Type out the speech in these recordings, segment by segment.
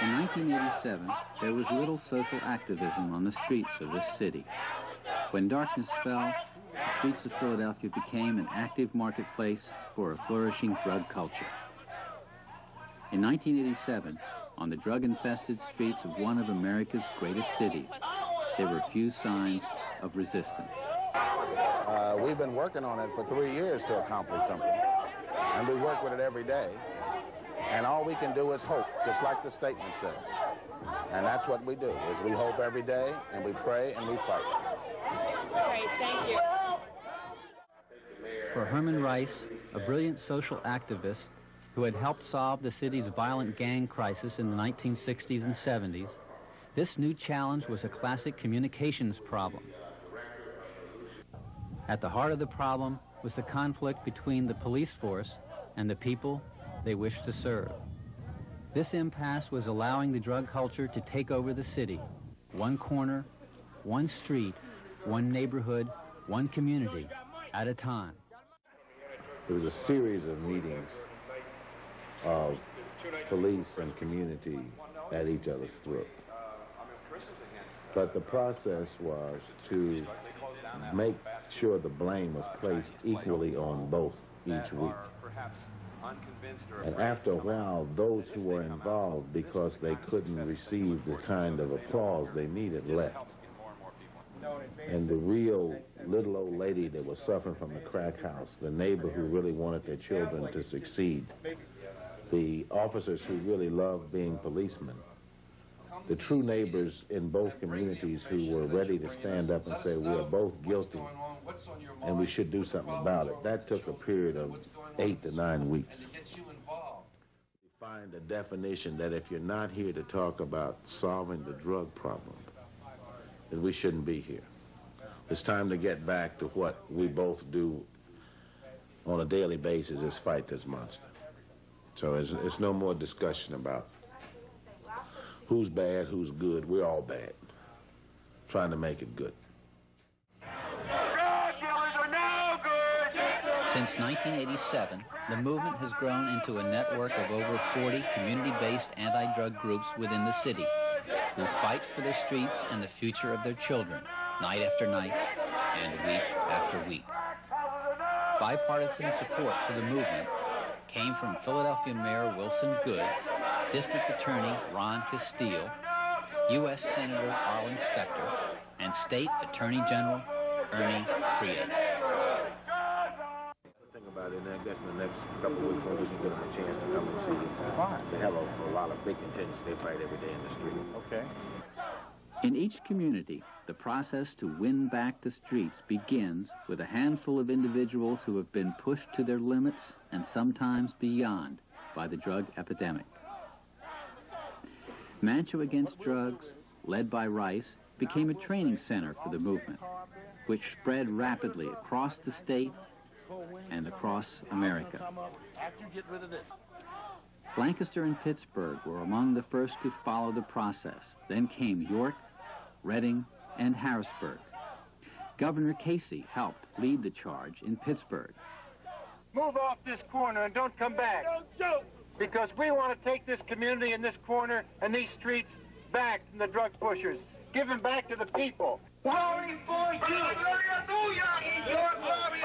In 1987, there was little social activism on the streets of this city. When darkness fell, the streets of Philadelphia became an active marketplace for a flourishing drug culture. In 1987, on the drug-infested streets of one of America's greatest cities, there were few signs of resistance. We've been working on it for 3 years to accomplish something, and we work with it every day. And all we can do is hope, just like the statement says. And that's what we do, is we hope every day, and we pray, and we fight. Great, thank you. For Herman Wrice, a brilliant social activist who had helped solve the city's violent gang crisis in the 1960s and 70s, this new challenge was a classic communications problem. At the heart of the problem was the conflict between the police force and the people they wished to serve. This impasse was allowing the drug culture to take over the city, one corner, one street, one neighborhood, one community at a time. There was a series of meetings of police and community at each other's throat. But the process was to make sure the blame was placed equally on both each week. And after a while, those who were involved, because they couldn't receive the kind of applause they needed, left. And the real little old lady that was suffering from the crack house, the neighbor who really wanted their children to succeed, the officers who really loved being policemen, the true neighbors in both communities who were ready to stand up and say, we are both guilty and we should do something about it. That took a period of 8 to 9 weeks. We find a definition that if you're not here to talk about solving the drug problem, then we shouldn't be here. It's time to get back to what we both do on a daily basis, is fight this monster. So it's no more discussion about who's bad, who's good. We're all bad. Trying to make it good. Since 1987, the movement has grown into a network of over 40 community-based anti-drug groups within the city who fight for their streets and the future of their children, night after night and week after week. Bipartisan support for the movement came from Philadelphia Mayor Wilson Goode, District Attorney Ron Castile, U.S. Senator Arlen Specter, and State Attorney General Ernie Priet. The thing about it, I guess in the next couple of weeks, when we can get them a chance to come and see it. They have a lot of big contingents. They fight every day in the street. Okay. In each community, the process to win back the streets begins with a handful of individuals who have been pushed to their limits and sometimes beyond by the drug epidemic. Mancho Against Drugs, led by Rice, became a training center for the movement, which spread rapidly across the state and across America. Lancaster and Pittsburgh were among the first to follow the process. Then came York, Reading, and Harrisburg. Governor Casey helped lead the charge in Pittsburgh. Move off this corner and don't come back. Because we want to take this community and this corner and these streets back from the drug pushers. Give them back to the people. Glory for you! Your glory, your glory,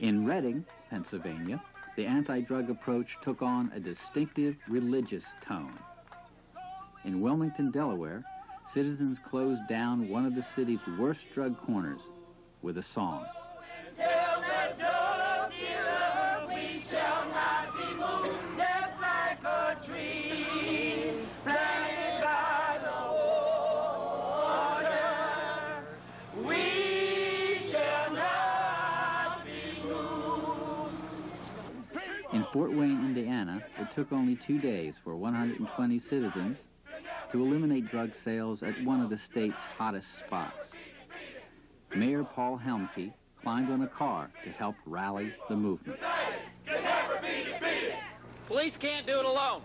In Reading, Pennsylvania, the anti-drug approach took on a distinctive religious tone. In Wilmington, Delaware, citizens closed down one of the city's worst drug corners with a song. Tell the drug dealer we shall not be moved, just like a tree planted by the water. We shall not be moved. In Fort Wayne, Indiana, it took only 2 days for 120 citizens to eliminate drug sales at one of the state's hottest spots. Mayor Paul Helmke climbed on a car to help rally the movement. Police can't do it alone.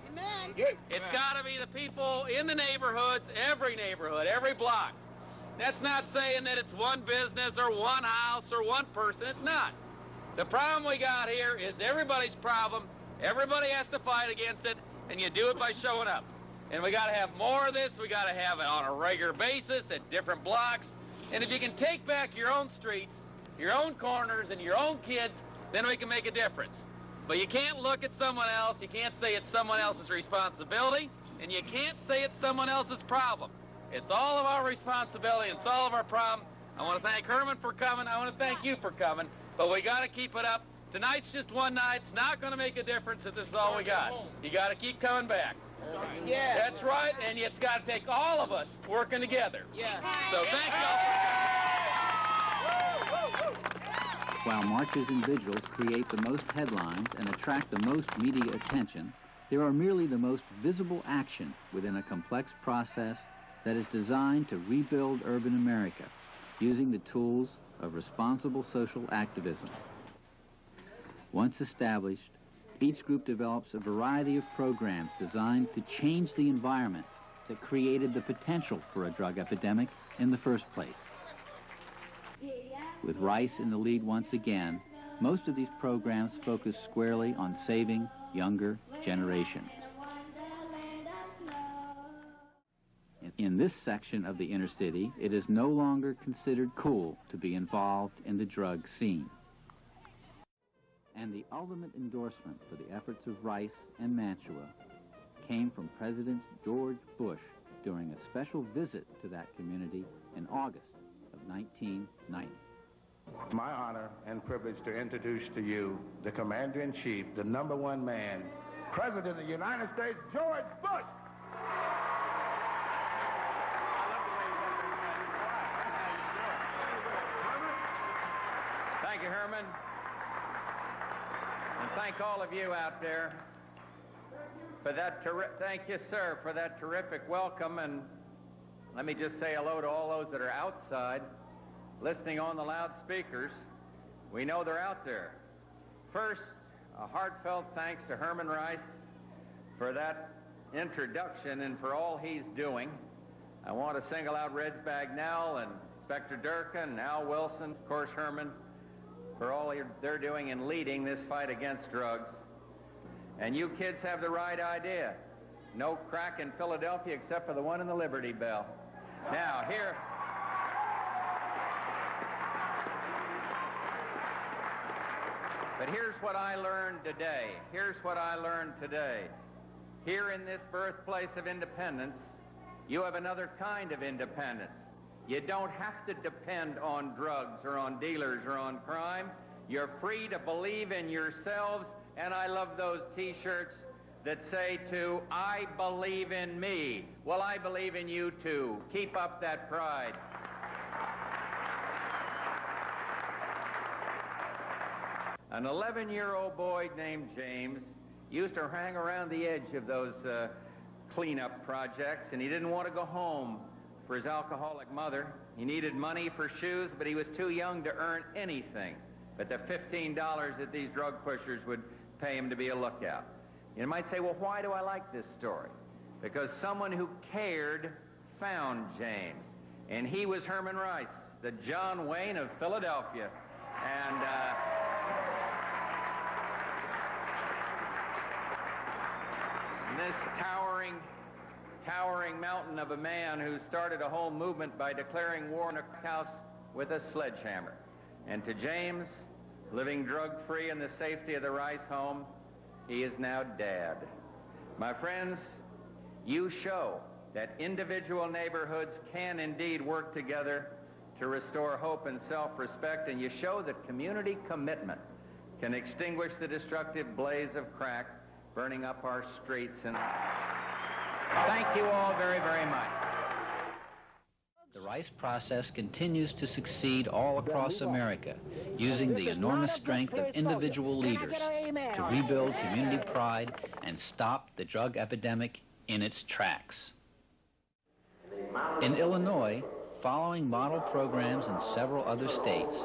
It's got to be the people in the neighborhoods, every block. That's not saying that it's one business or one house or one person. It's not. The problem we got here is everybody's problem. Everybody has to fight against it, and you do it by showing up. And we got to have more of this. We got to have it on a regular basis at different blocks. And if you can take back your own streets, your own corners, and your own kids, then we can make a difference. But you can't look at someone else. You can't say it's someone else's responsibility, and you can't say it's someone else's problem. It's all of our responsibility. It's all of our problem. I want to thank Herman for coming. I want to thank you for coming. But we got to keep it up. Tonight's just one night. It's not going to make a difference if this is all we got. You got to keep coming back. Yeah. That's right, and it's got to take all of us working together. Yeah. So thank y'all. While marches and vigils create the most headlines and attract the most media attention, they are merely the most visible action within a complex process that is designed to rebuild urban America using the tools of responsible social activism. Once established, each group develops a variety of programs designed to change the environment that created the potential for a drug epidemic in the first place. With Rice in the lead once again, most of these programs focus squarely on saving younger generations. In this section of the inner city, it is no longer considered cool to be involved in the drug scene. And the ultimate endorsement for the efforts of Rice and Mantua came from President George Bush during a special visit to that community in August of 1990. It's my honor and privilege to introduce to you the Commander-in-Chief, the #1 man, President of the United States, George Bush. Thank you, Herman. And thank all of you out there for that thank you, sir, for that terrific welcome. And let me just say hello to all those that are outside listening on the loudspeakers. We know they're out there. First, a heartfelt thanks to Herman Wrice for that introduction and for all he's doing. I want to single out Reds Bagnell and Inspector Durkin, Al Wilson, of course Herman, for all they're doing in leading this fight against drugs. And you kids have the right idea. No crack in Philadelphia except for the one in the Liberty Bell. Now, here... But here's what I learned today. Here's what I learned today. Here in this birthplace of independence, you have another kind of independence. You don't have to depend on drugs or on dealers or on crime. You're free to believe in yourselves, and I love those T-shirts that say to, I believe in me. Well, I believe in you too. Keep up that pride. An 11-year-old boy named James used to hang around the edge of those cleanup projects, and he didn't want to go home for his alcoholic mother. He needed money for shoes, but he was too young to earn anything but the $15 that these drug pushers would pay him to be a lookout. You might say, well, why do I like this story? Because someone who cared found James, and he was Herman Wrice, the John Wayne of Philadelphia. And this towering mountain of a man who started a whole movement by declaring war in a house with a sledgehammer. And to James, living drug-free in the safety of the Rice home, he is now Dad. My friends, you show that individual neighborhoods can indeed work together to restore hope and self-respect, and you show that community commitment can extinguish the destructive blaze of crack burning up our streets. And thank you all very, very much. The Rice process continues to succeed all across America, using the enormous strength of individual leaders to rebuild community pride and stop the drug epidemic in its tracks. In Illinois, following model programs in several other states,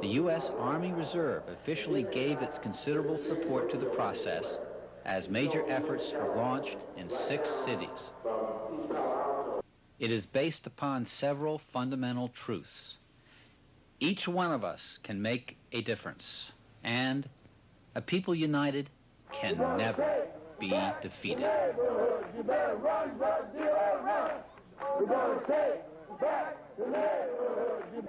the U.S. Army Reserve officially gave its considerable support to the process as major efforts were launched in 6 cities. It is based upon several fundamental truths. Each one of us can make a difference. And a people united can never be defeated. You better run, drug dealer, run. We're going to take back the neighborhood.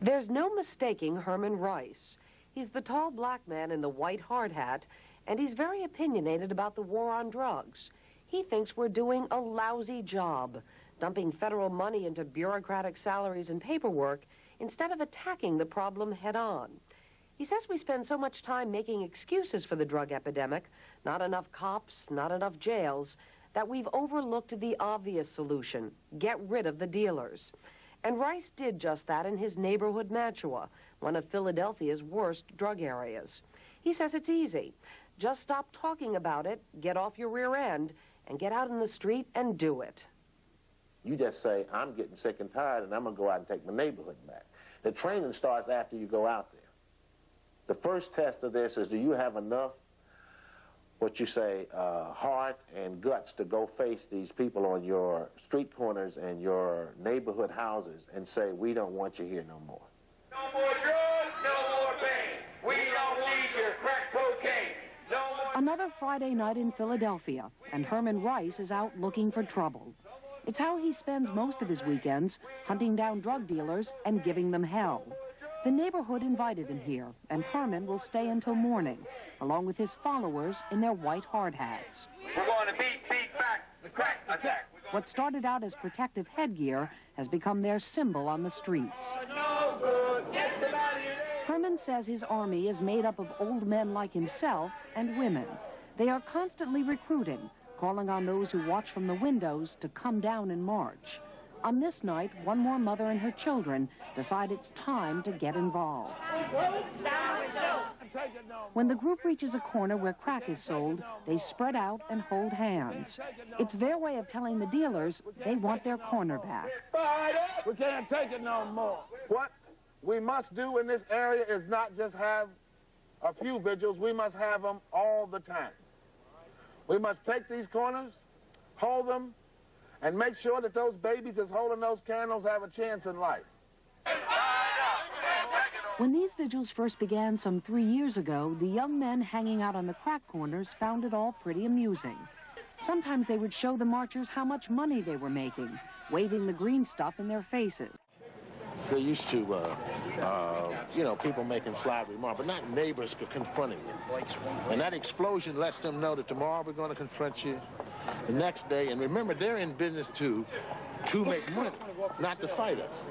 There's no mistaking Herman Wrice. He's the tall black man in the white hard hat, and he's very opinionated about the war on drugs. He thinks we're doing a lousy job, dumping federal money into bureaucratic salaries and paperwork instead of attacking the problem head-on. He says we spend so much time making excuses for the drug epidemic, not enough cops, not enough jails, that we've overlooked the obvious solution: get rid of the dealers. And Rice did just that in his neighborhood Mantua, one of Philadelphia's worst drug areas. He says it's easy. Just stop talking about it, get off your rear end, and get out in the street and do it. You just say, I'm getting sick and tired, and I'm going to go out and take my neighborhood back. The training starts after you go out there. The first test of this is, do you have enough, what you say, heart and guts to go face these people on your street corners and your neighborhood houses and say, we don't want you here no more. No more drugs, no more pain. We don't need your crack cocaine. No more. Another Friday night in Philadelphia, and Herman Wrice is out looking for trouble. It's how he spends most of his weekends, hunting down drug dealers and giving them hell. The neighborhood invited him here, and Herman will stay until morning, along with his followers in their white hard hats. We're going to beat back the crack attack. What started out as protective headgear has become their symbol on the streets. No good. Get them out of here. Herman says his army is made up of old men like himself and women. They are constantly recruiting, calling on those who watch from the windows to come down and march. On this night, one more mother and her children decide it's time to get involved. When the group reaches a corner where crack is sold, they spread out and hold hands. It's their way of telling the dealers they want their corner back. We can't take it no more. What we must do in this area is not just have a few vigils, we must have them all the time. We must take these corners, hold them, and make sure that those babies that's holding those candles have a chance in life. When these vigils first began some 3 years ago, the young men hanging out on the crack corners found it all pretty amusing. Sometimes they would show the marchers how much money they were making, waving the green stuff in their faces. They're used to, people making sly remarks, but not neighbors confronting them. And that explosion lets them know that tomorrow we're going to confront you, the next day. And remember, they're in business to make money, not to fight us.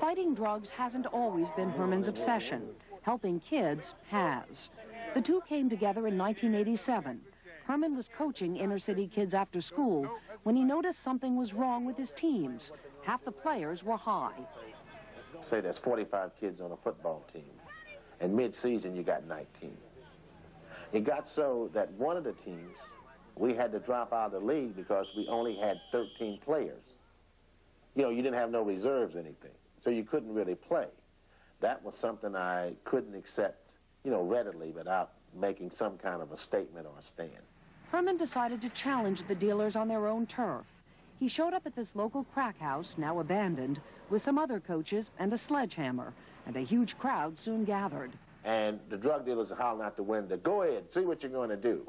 Fighting drugs hasn't always been Herman's obsession. Helping kids has. The two came together in 1987. Herman was coaching inner-city kids after school when he noticed something was wrong with his teams. Half the players were high. Say there's 45 kids on a football team, and mid-season you got 19. It got so that one of the teams, we had to drop out of the league because we only had 13 players. You know, you didn't have no reserves or anything, so you couldn't really play. That was something I couldn't accept, readily without making some kind of a statement or a stand. Herman decided to challenge the dealers on their own turf. He showed up at this local crack house, now abandoned, with some other coaches and a sledgehammer, and a huge crowd soon gathered. And the drug dealers are hollering out the window, go ahead, see what you're going to do.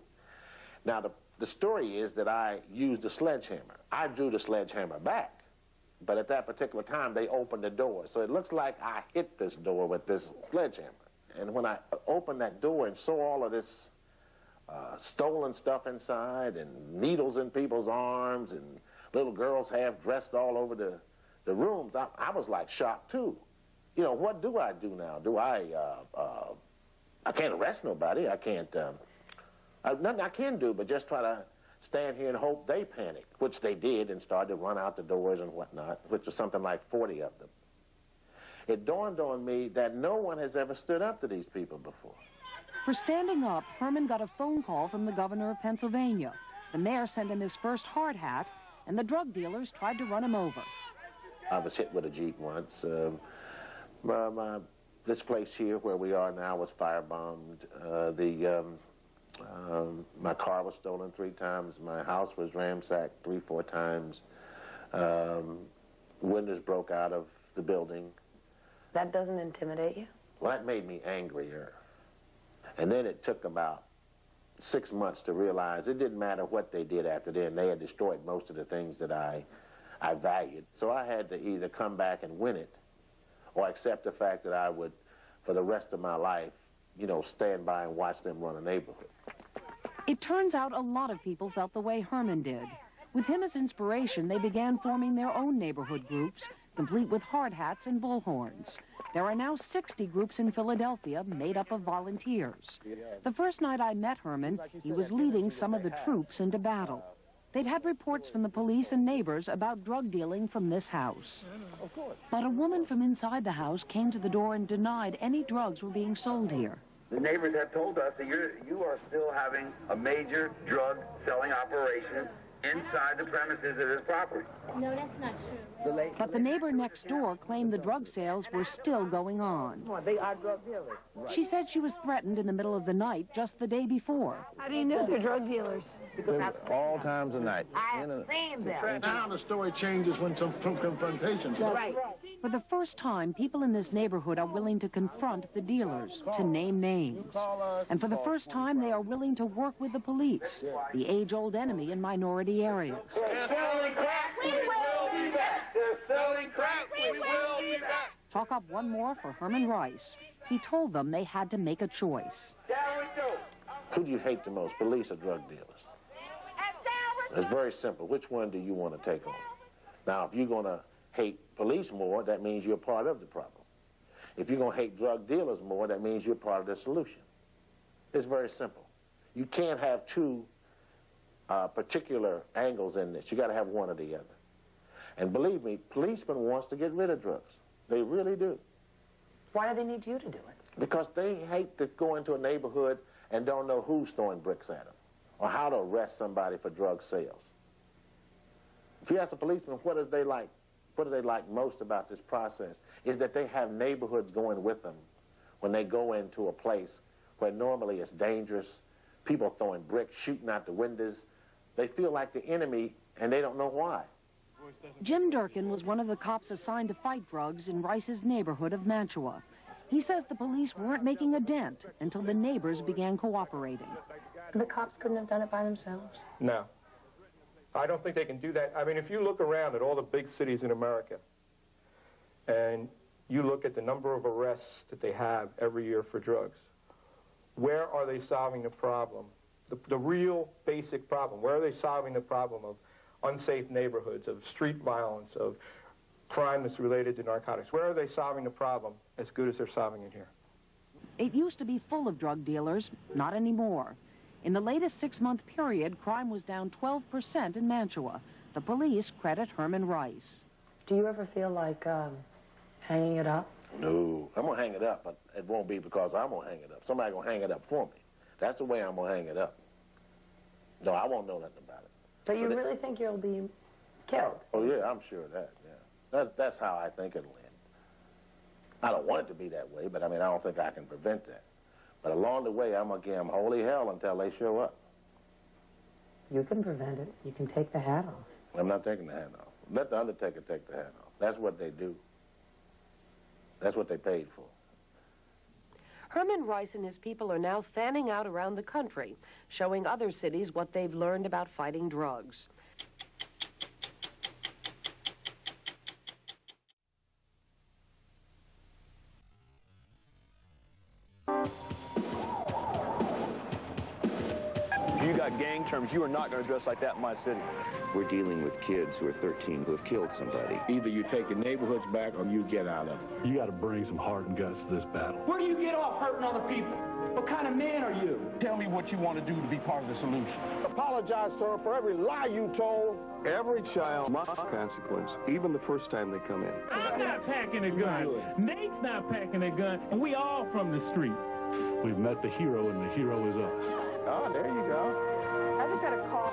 Now, the story is that I used the sledgehammer. I drew the sledgehammer back, but at that particular time, they opened the door. So it looks like I hit this door with this sledgehammer. And when I opened that door and saw all of this stolen stuff inside and needles in people's arms and little girls half dressed all over the rooms, I was like shocked too. What do I do now? Do I can't arrest nobody. I can't, nothing I can do but just try to stand here and hope they panic, which they did and started to run out the doors and whatnot, which was something like 40 of them. It dawned on me that no one has ever stood up to these people before. For standing up, Herman got a phone call from the governor of Pennsylvania. The mayor sent him his first hard hat, and the drug dealers tried to run him over. I was hit with a Jeep once. This place here where we are now was firebombed. My car was stolen 3 times. My house was ransacked 3-4 times. Windows broke out of the building. That doesn't intimidate you? Well, that made me angrier. And then it took about 6 months to realize it didn't matter what they did after then. They had destroyed most of the things that I valued. So I had to either come back and win it or accept the fact that I would, for the rest of my life, you know, stand by and watch them run a neighborhood. It turns out a lot of people felt the way Herman did. With him as inspiration, they began forming their own neighborhood groups, complete with hard hats and bullhorns. There are now 60 groups in Philadelphia made up of volunteers. The first night I met Herman, he was leading some of the troops into battle. They'd had reports from the police and neighbors about drug dealing from this house. But a woman from inside the house came to the door and denied any drugs were being sold here. The neighbors have told us that you are still having a major drug selling operation inside the premises of this property. No, that's not true. But the neighbor next door claimed the drug sales were still going on. They are drug dealers. She said she was threatened in the middle of the night just the day before. How do you know they're drug dealers? All times of night. I have seen them. Now the story changes when some confrontations. Right. For the first time, people in this neighborhood are willing to confront the dealers, to name names. And for the first time, they are willing to work with the police, the age-old enemy in minority areas. They're selling crack, we will be back. They're selling crack, we will be back. Talk up one more for Herman Wrice. He told them they had to make a choice. Who do you hate the most, police or drug dealers? It's very simple. Which one do you want to take on? Now, if you're going to hate police more, that means you're part of the problem. If you're going to hate drug dealers more, that means you're part of the solution. It's very simple. You can't have two particular angles in this. You got to have one or the other. And believe me, policemen wants to get rid of drugs. They really do. Why do they need you to do it? Because they hate to go into a neighborhood and don't know who's throwing bricks at them or how to arrest somebody for drug sales. If you ask a policeman what do they like most about this process, is that they have neighborhoods going with them when they go into a place where normally it's dangerous, people throwing bricks, shooting out the windows. They feel like the enemy, and they don't know why. Jim Durkin was one of the cops assigned to fight drugs in Rice's neighborhood of Mantua. He says the police weren't making a dent until the neighbors began cooperating. The cops couldn't have done it by themselves? No. I don't think they can do that. I mean, if you look around at all the big cities in America, and you look at the number of arrests that they have every year for drugs, where are they solving the problem? The real basic problem. Where are they solving the problem of unsafe neighborhoods, of street violence, of crime that's related to narcotics? Where are they solving the problem as good as they're solving it here? It used to be full of drug dealers, not anymore. In the latest 6-month period, crime was down 12% in Mantua. The police credit Herman Wrice. Do you ever feel like hanging it up? No, I'm going to hang it up, but it won't be because I'm going to hang it up. Somebody's going to hang it up for me. That's the way I'm going to hang it up. No, I won't know nothing about it. But you really think you'll be killed? Oh, yeah, I'm sure of that, yeah. That's how I think it'll end. I don't want it to be that way, but I mean, I don't think I can prevent that. But along the way, I'm going to give them holy hell until they show up. You can prevent it. You can take the hat off. I'm not taking the hat off. Let the undertaker take the hat off. That's what they do. That's what they paid for. Herman Wrice and his people are now fanning out around the country, showing other cities what they've learned about fighting drugs. If you got gang terms, you are not going to dress like that in my city. We're dealing with kids who are 13 who have killed somebody. Either you take your neighborhoods back or you get out of it. You got to bring some heart and guts to this battle. Where do you get off hurting other people? What kind of man are you? Tell me what you want to do to be part of the solution. Apologize to her for every lie you told. Every child must have consequence, even the first time they come in. I'm not packing a gun. Nate's not packing a gun, and we all from the street. We've met the hero, and the hero is us. Oh, there you go. I just had a call.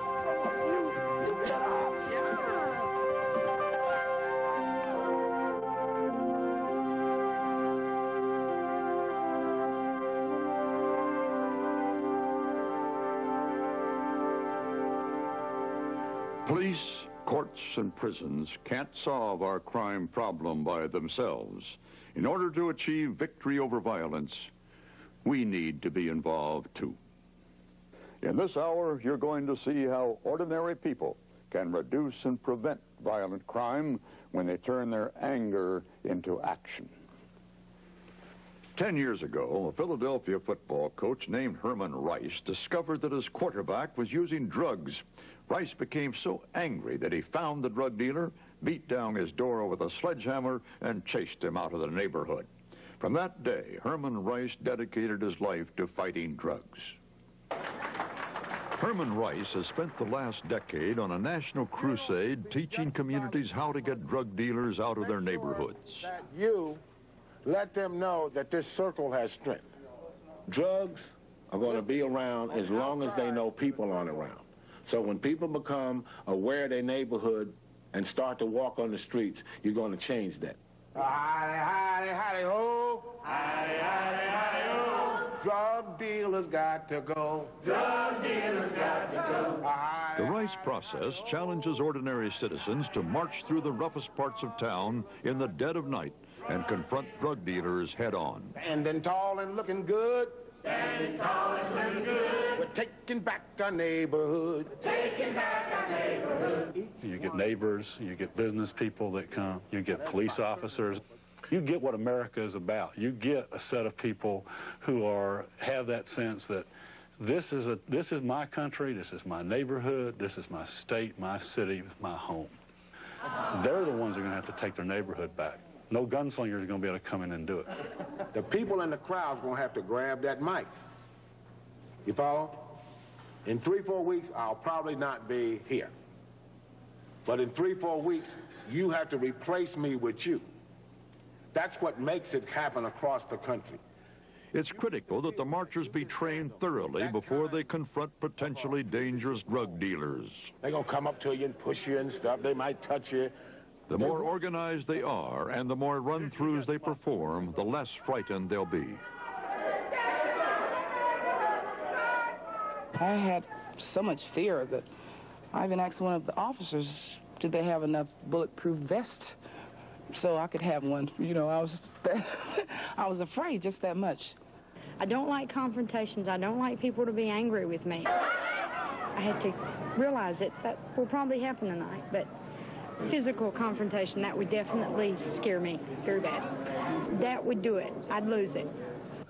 Police, courts, and prisons can't solve our crime problem by themselves. In order to achieve victory over violence, we need to be involved too. In this hour, you're going to see how ordinary people can reduce and prevent violent crime when they turn their anger into action. 10 years ago, a Philadelphia football coach named Herman Wrice discovered that his quarterback was using drugs. Wrice became so angry that he found the drug dealer, beat down his door with a sledgehammer, and chased him out of the neighborhood. From that day, Herman Wrice dedicated his life to fighting drugs. Herman Wrice has spent the last decade on a national crusade teaching communities how to get drug dealers out of their neighborhoods. That you let them know that this circle has strength. Drugs are going to be around as long as they know people aren't around. So when people become aware of their neighborhood and start to walk on the streets, you're going to change that. Howdy, howdy, howdy, ho. Howdy, howdy, howdy, ho. Drug dealers got to go. Drug dealers got to go. The Rice process challenges ordinary citizens to march through the roughest parts of town in the dead of night and confront drug dealers head on. Standing tall and looking good. Standing tall and looking good. We're taking back our neighborhood. Taking back our neighborhood. You get neighbors, you get business people that come, you get police officers. You get what America is about. You get a set of people who have that sense that this is my country, this is my neighborhood, this is my state, my city, my home. They're the ones that are going to have to take their neighborhood back. No gunslinger is going to be able to come in and do it. The people in the crowd's going to have to grab that mic. You follow? In 3-4 weeks, I'll probably not be here. But in 3-4 weeks, you have to replace me with you. That's what makes it happen across the country. It's critical that the marchers be trained thoroughly before they confront potentially dangerous drug dealers. They're going to come up to you and push you and stuff. They might touch you. The more organized they are and the more run-throughs they perform, the less frightened they'll be. I had so much fear that I even asked one of the officers, did they have enough bulletproof vests so I could have one? You know, I was afraid just that much. I don't like confrontations. I don't like people to be angry with me. I had to realize that will probably happen tonight, but physical confrontation, that would definitely scare me very bad. That would do it. I'd lose it.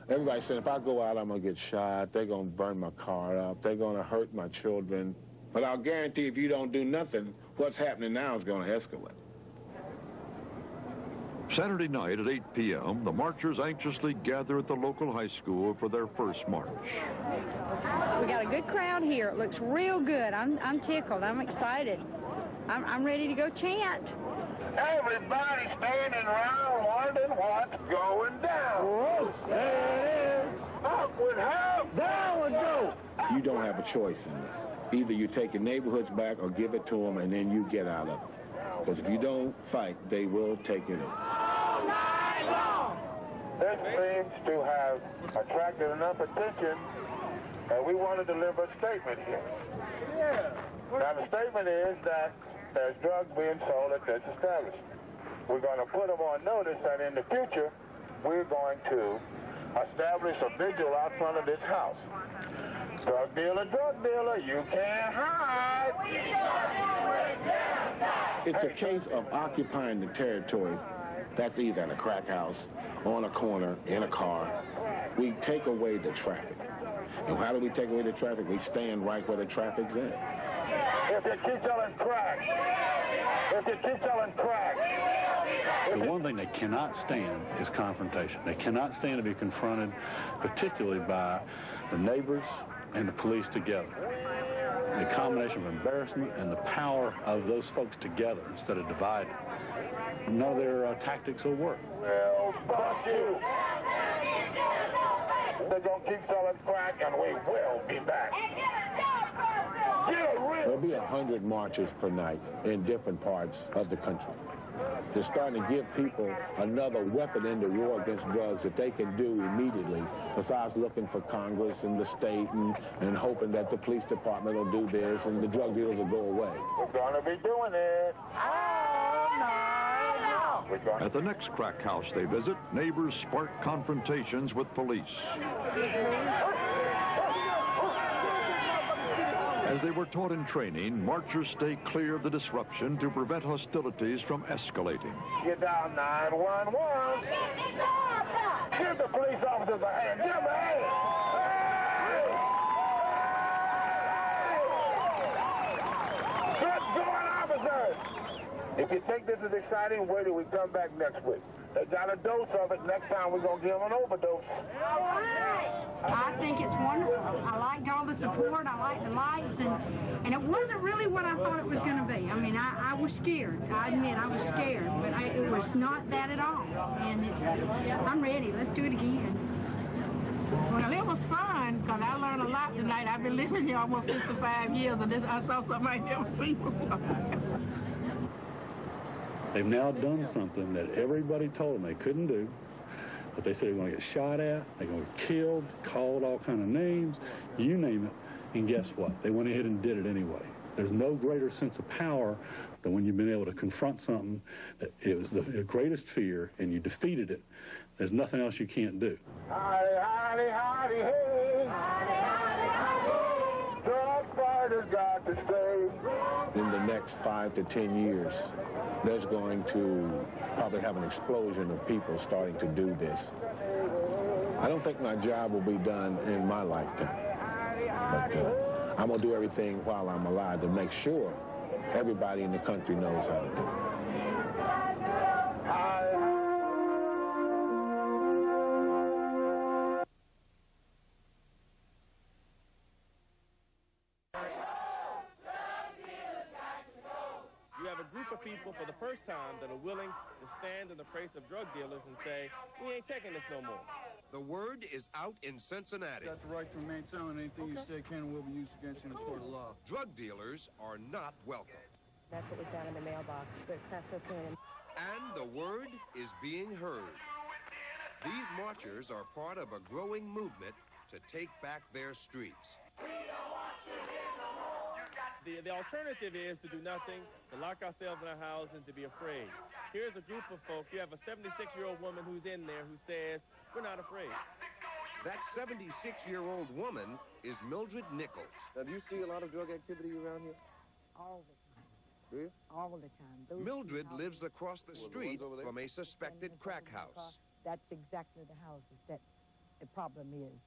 Everybody said, if I go out, I'm going to get shot. They're going to burn my car up. They're going to hurt my children. But I'll guarantee if you don't do nothing, what's happening now is going to escalate. Saturday night at 8 p.m., the marchers anxiously gather at the local high school for their first march. We got a good crowd here. It looks real good. I'm tickled. I'm excited. I'm ready to go chant. Everybody standing around wondering what's going down. Whoa, there it is. Up with help, down with go. You don't have a choice in this. Either you take your neighborhoods back or give it to them, and then you get out of it. Because if you don't fight, they will take it in. All night long. This seems to have attracted enough attention that we want to deliver a statement here. Yeah. Now, the statement is that there's drugs being sold at this establishment. We're going to put them on notice that in the future, we're going to establish a vigil out front of this house. Drug dealer, you can't hide. It's a case of occupying the territory. That's either in a crack house, on a corner, in a car. We take away the traffic. And how do we take away the traffic? We stand right where the traffic's in. If you keep selling crack, The one thing they cannot stand is confrontation. They cannot stand to be confronted, particularly by the neighbors and the police together. The combination of embarrassment and the power of those folks together instead of divided. None of their tactics will work. We'll bust you. They're going to keep selling crack, and we will be back. There'll be 100 marches per night in different parts of the country. They're starting to give people another weapon in the war against drugs that they can do immediately, besides looking for Congress and the state and hoping that the police department will do this and the drug dealers will go away. We're going to be doing it all night long. At the next crack house they visit, neighbors spark confrontations with police. As they were taught in training, marchers stay clear of the disruption to prevent hostilities from escalating. Get down 911. Give the police officers a hand. Give them a hand. Good going, officers. If you think this is exciting, wait till we come back next week. They got a dose of it. Next time we're going to give them an overdose. I think it's wonderful. I liked all the support. I liked the lights. And it wasn't really what I thought it was going to be. I mean, I was scared. I admit I was scared. But it was not that at all. And I'm ready. Let's do it again. Well, it was fun because I learned a lot tonight. I've been listening here almost 55 years, and I saw something I never seen before. They've now done something that everybody told them they couldn't do, but they said they're going to get shot at, they're going to get killed, called all kind of names, you name it, and guess what? They went ahead and did it anyway. There's no greater sense of power than when you've been able to confront something that it was the greatest fear and you defeated it. There's nothing else you can't do. Howdy, howdy, howdy, hey. Howdy, howdy, howdy. Drug fighters got to stay. In the next 5 to 10 years, there's going to probably have an explosion of people starting to do this. I don't think my job will be done in my lifetime, but I'm going to do everything while I'm alive to make sure everybody in the country knows how to do it. People for the first time that are willing to stand in the face of drug dealers and say, we ain't taking this no more. The word is out in Cincinnati. You've got the right to remain silent. Anything you say can and will be used against you in a court of law. Drug dealers are not welcome. That's what was down in the mailbox. But that's okay. And the word is being heard. These marchers are part of a growing movement to take back their streets. The alternative is to do nothing, to lock ourselves in our house, and to be afraid. Here's a group of folk. You have a 76-year-old woman who's in there who says, we're not afraid. That 76-year-old woman is Mildred Nichols. Now, do you see a lot of drug activity around here? All the time. Do you? All the time. Mildred lives across the street from a suspected crack house. That's exactly the houses that the problem is.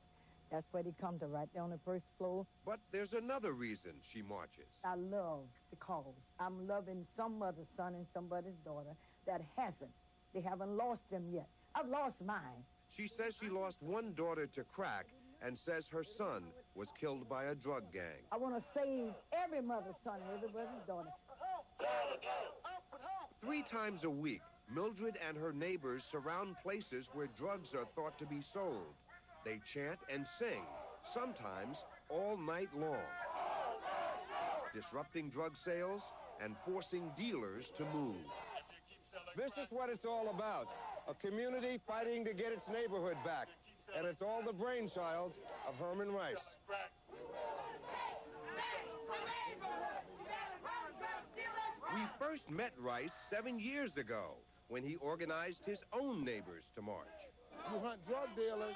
That's where they come to, right there on the first floor. But there's another reason she marches. I love the cause. I'm loving some mother's son and somebody's daughter that hasn't. They haven't lost them yet. I've lost mine. She says she lost one daughter to crack and says her son was killed by a drug gang. I want to save every mother's son and every mother's daughter. 3 times a week, Mildred and her neighbors surround places where drugs are thought to be sold. They chant and sing, sometimes all night long, disrupting drug sales and forcing dealers to move. This is what it's all about, a community fighting to get its neighborhood back, and it's all the brainchild of Herman Wrice. We first met Rice 7 years ago when he organized his own neighbors to march. You hunt drug dealers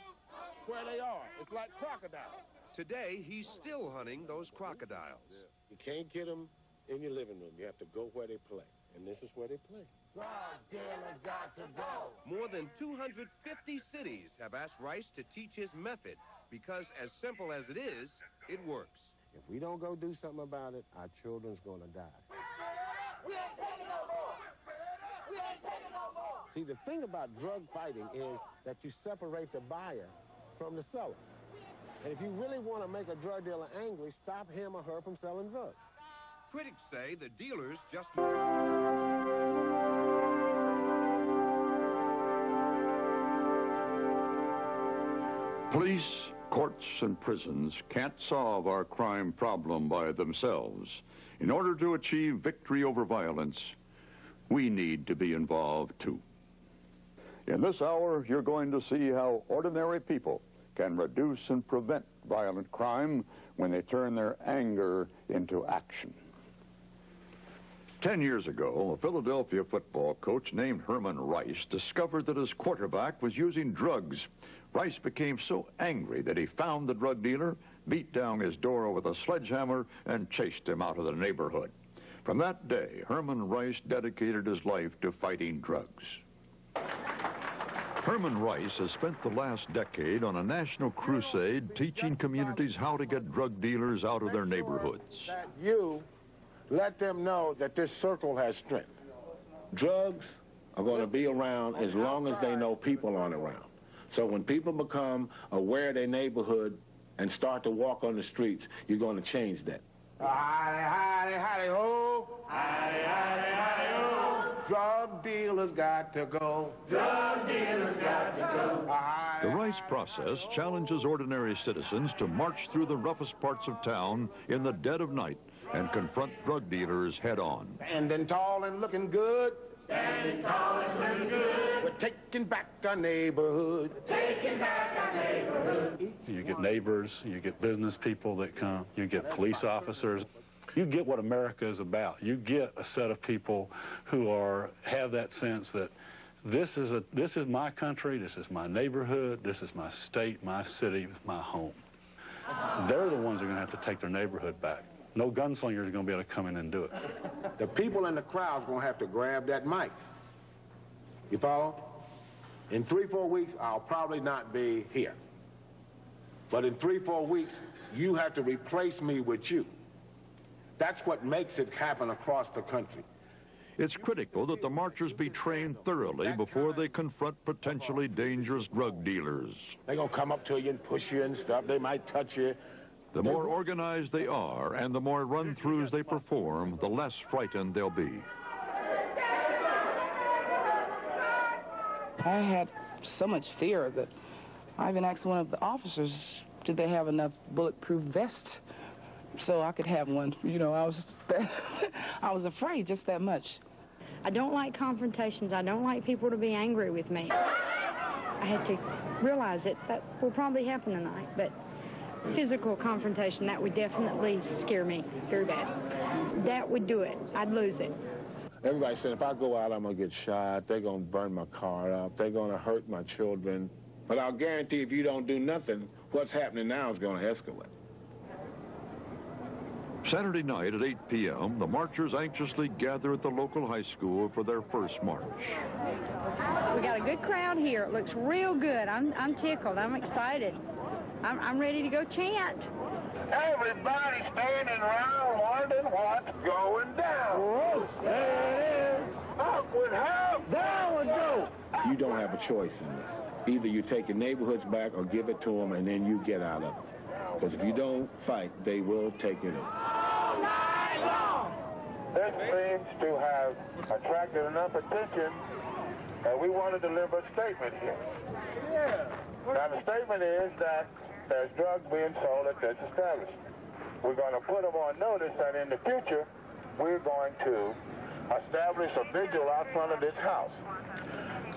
where they are. It's like crocodiles. Today, he's still hunting those crocodiles. You can't get them in your living room. You have to go where they play. And this is where they play. Drug dealers got to go. More than 250 cities have asked Rice to teach his method because, as simple as it is, it works. If we don't go do something about it, our children's going to die. We ain't taking no more. We ain't taking no more. See, the thing about drug fighting is that you separate the buyer from the seller. And if you really want to make a drug dealer angry, stop him or her from selling drugs. Critics say the dealers just... Police, courts, and prisons can't solve our crime problem by themselves. In order to achieve victory over violence, we need to be involved too. In this hour, you're going to see how ordinary people can reduce and prevent violent crime when they turn their anger into action. 10 years ago, a Philadelphia football coach named Herman Wrice discovered that his quarterback was using drugs. Wrice became so angry that he found the drug dealer, beat down his door with a sledgehammer, and chased him out of the neighborhood. From that day, Herman Wrice dedicated his life to fighting drugs. Herman Wrice has spent the last decade on a national crusade teaching communities how to get drug dealers out of their neighborhoods. That you let them know that this circle has strength. Drugs are going to be around as long as they know people aren't around. So when people become aware of their neighborhood and start to walk on the streets, you're going to change that. Howdy, howdy, howdy, ho. Howdy, howdy, howdy, ho. Drug dealers got to go. Drug dealers got to go. The Rice process challenges ordinary citizens to march through the roughest parts of town in the dead of night and confront drug dealers head on. Standing tall and looking good. Standing tall and looking good. We're taking back our neighborhood. Taking back our neighborhood. You get neighbors, you get business people that come, you get police officers. You get what America is about. You get a set of people who have that sense that this is my country, this is my neighborhood, this is my state, my city, my home. They're the ones that are going to have to take their neighborhood back. No gunslinger is going to be able to come in and do it. The people in the crowd's going to have to grab that mic. You follow? In 3-4 weeks, I'll probably not be here. But in 3-4 weeks, you have to replace me with you. That's what makes it happen across the country. It's critical that the marchers be trained thoroughly before they confront potentially dangerous drug dealers. They're going to come up to you and push you and stuff. They might touch you. The more organized they are and the more run-throughs they perform, the less frightened they'll be. I had so much fear that I even asked one of the officers, did they have enough bulletproof vests so I could have one? You know, I was afraid just that much. I don't like confrontations. I don't like people to be angry with me. I had to realize that will probably happen tonight, but physical confrontation, that would definitely scare me very bad. That would do it. I'd lose it. Everybody said if I go out, I'm going to get shot. They're going to burn my car up. They're going to hurt my children. But I'll guarantee if you don't do nothing, what's happening now is going to escalate. Saturday night at 8 p.m., the marchers anxiously gather at the local high school for their first march. We got a good crowd here. It looks real good. I'm tickled. I'm excited. I'm ready to go chant. Everybody standing around wondering what's going down. Whoa, there it is. Up with help, down with go. You don't have a choice in this. Either you take your neighborhoods back or give it to them, and then you get out of it. Because if you don't fight, they will take it in. All night long. This seems to have attracted enough attention that we want to deliver a statement here. Now, the statement is that there's drugs being sold at this establishment. We're going to put them on notice that in the future, we're going to establish a vigil out front of this house.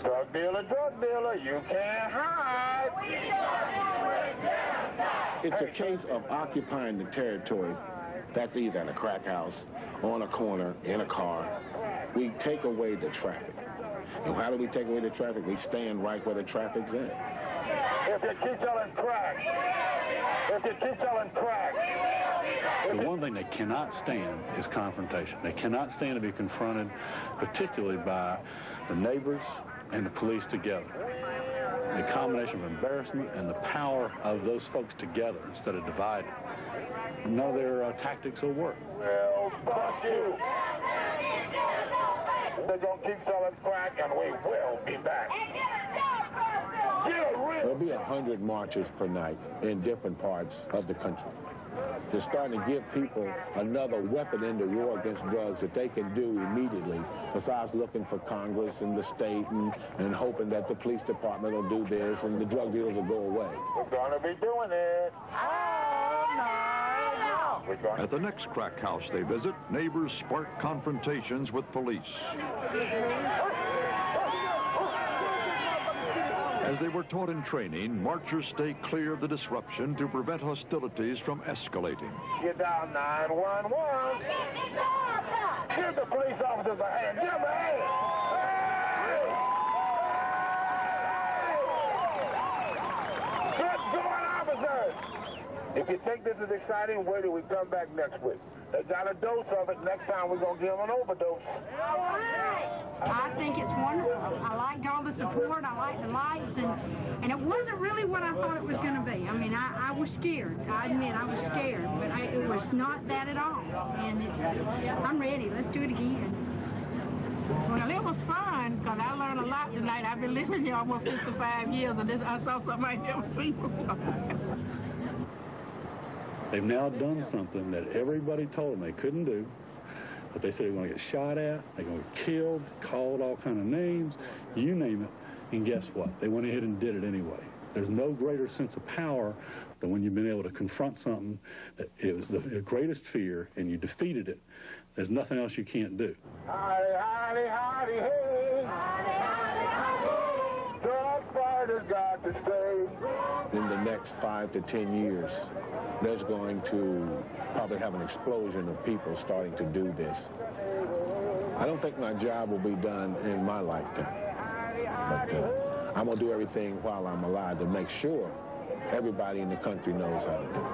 Drug dealer, you can't hide. It's a case of occupying the territory. That's either at a crack house, on a corner, in a car. We take away the traffic. And how do we take away the traffic? We stand right where the traffic's in. If you keep selling crack, The one thing they cannot stand is confrontation. They cannot stand to be confronted, particularly by the neighbors and the police together. The combination of embarrassment and the power of those folks together instead of divided. None of their tactics will work. We'll bust you. They're going to keep selling crack, and we will be back. There'll be 100 marches per night in different parts of the country. They're starting to give people another weapon in the war against drugs that they can do immediately, besides looking for Congress and the state and hoping that the police department will do this and the drug dealers will go away. We're going to be doing it all night long. At the next crack house they visit, neighbors spark confrontations with police. As they were taught in training, marchers stay clear of the disruption to prevent hostilities from escalating. Get down 911. Give the police officers a hand. Give them a hand. Good going, officers. If you think this is exciting, wait till we come back next week. They got a dose of it. Next time we're going to give them an overdose. I think it's wonderful. I liked all the support. I liked the lights. And it wasn't really what I thought it was going to be. I mean, I was scared. I admit I was scared. But it was not that at all. And I'm ready. Let's do it again. Well, it was fun because I learned a lot tonight. I've been listening here almost 55 years, and I saw something I never seen before. They've now done something that everybody told them they couldn't do, but they said they're going to get shot at, they're going to get killed, called all kind of names, you name it, and guess what? They went ahead and did it anyway. There's no greater sense of power than when you've been able to confront something that it was the greatest fear and you defeated it. There's nothing else you can't do. Howdy, howdy, howdy, hey. Howdy, howdy, howdy. Drug fighters got to stay. In the next 5 to 10 years, there's going to probably have an explosion of people starting to do this. I don't think my job will be done in my lifetime, but I'm going to do everything while I'm alive to make sure everybody in the country knows how to do it.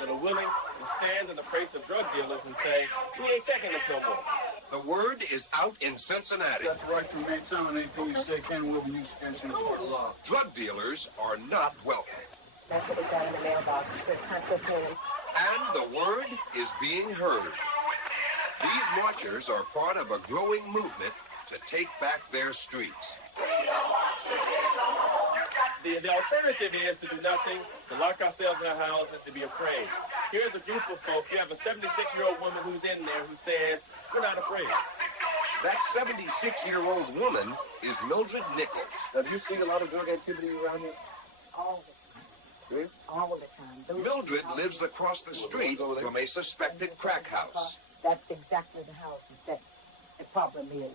That are willing to stand in the face of drug dealers and say, we ain't taking this no more. The word is out in Cincinnati. You got the right to remain silent. Anything you say can and will be used against you in the court of law. Drug dealers are not welcome. That's what we got in the mailbox. And the word is being heard. These marchers are part of a growing movement to take back their streets. The alternative is to do nothing, to lock ourselves in our house, and to be afraid. Here's a group of folks. You have a 76-year-old woman who's in there who says, we're not afraid. That 76-year-old woman is Mildred Nichols. Now, do you see a lot of drug activity around here? All the time. Really? All the time. Mildred lives across the street from a suspected crack house. That's exactly the house that the problem is.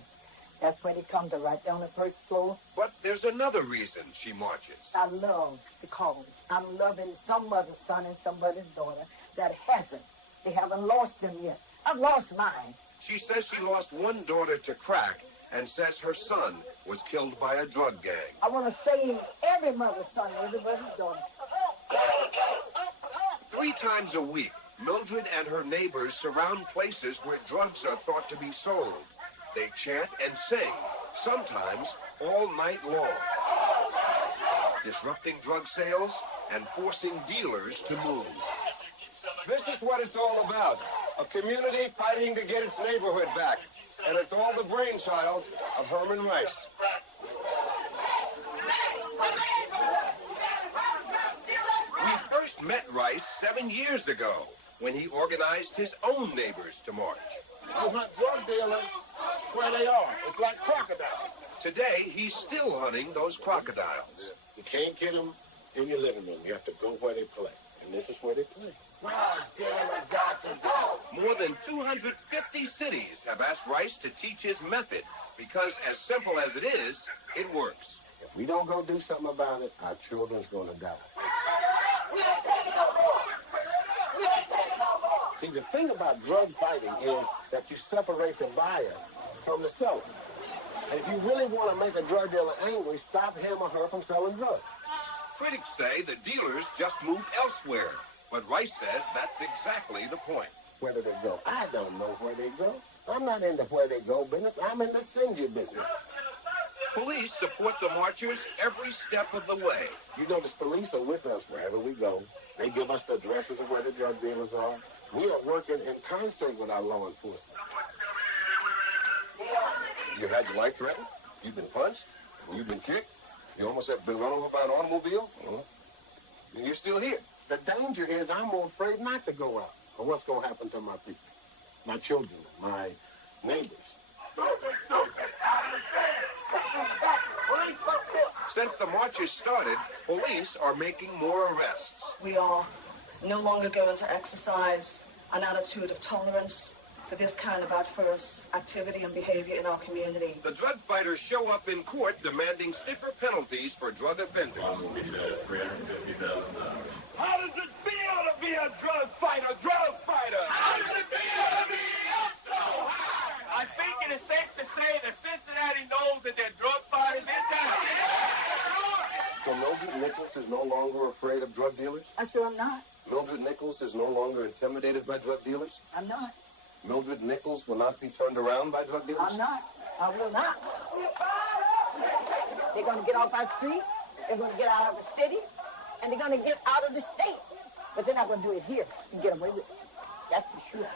That's where they come to, right down the first floor. But there's another reason she marches. I love the cause. I'm loving some mother's son and somebody's daughter that hasn't. They haven't lost them yet. I've lost mine. She says she lost one daughter to crack and says her son was killed by a drug gang. I want to save every mother's son and everybody's daughter. 3 times a week, Mildred and her neighbors surround places where drugs are thought to be sold. They chant and sing, sometimes all night long, disrupting drug sales and forcing dealers to move. This is what it's all about. A community fighting to get its neighborhood back. And it's all the brainchild of Herman Wrice. We first met Rice 7 years ago when he organized his own neighbors to march. You hunt drug dealers where they are. It's like crocodiles. Today, he's still hunting those crocodiles. You can't get them in your living room. You have to go where they play. And this is where they play. Drug dealers got to go. More than 250 cities have asked Rice to teach his method because, as simple as it is, it works. If we don't go do something about it, our children's going to die. See, the thing about drug fighting is that you separate the buyer from the seller. And if you really want to make a drug dealer angry, stop him or her from selling drugs. Critics say the dealers just moved elsewhere, but Rice says that's exactly the point. Where do they go? I don't know where they go. I'm not into where they go business. I'm in the send you business. Police support the marchers every step of the way. You know, the police are with us wherever we go. They give us the addresses of where the drug dealers are. We are working in concert with our law enforcement. You had your life threatened? You've been punched? You've been kicked? You almost have been run over by an automobile? And you're still here. The danger is I'm more afraid not to go out. Or what's going to happen to my people, my children, my neighbors? Since the marches started, police are making more arrests. We are no longer going to exercise an attitude of tolerance for this kind of adverse activity and behavior in our community. The drug fighters show up in court demanding stiffer penalties for drug offenders. We said $350,000. How does it feel to be a drug fighter? How does it feel to be up so high? I think it is safe to say that Cincinnati knows that there are drug fighters in town. So Mildred Nichols is no longer afraid of drug dealers? I sure am not. Mildred Nichols is no longer intimidated by drug dealers? I'm not. Mildred Nichols will not be turned around by drug dealers? I'm not. I will not. They're going to get off our street. They're going to get out of the city. And they're going to get out of the state. But they're not going to do it here and get away with it. That's for sure.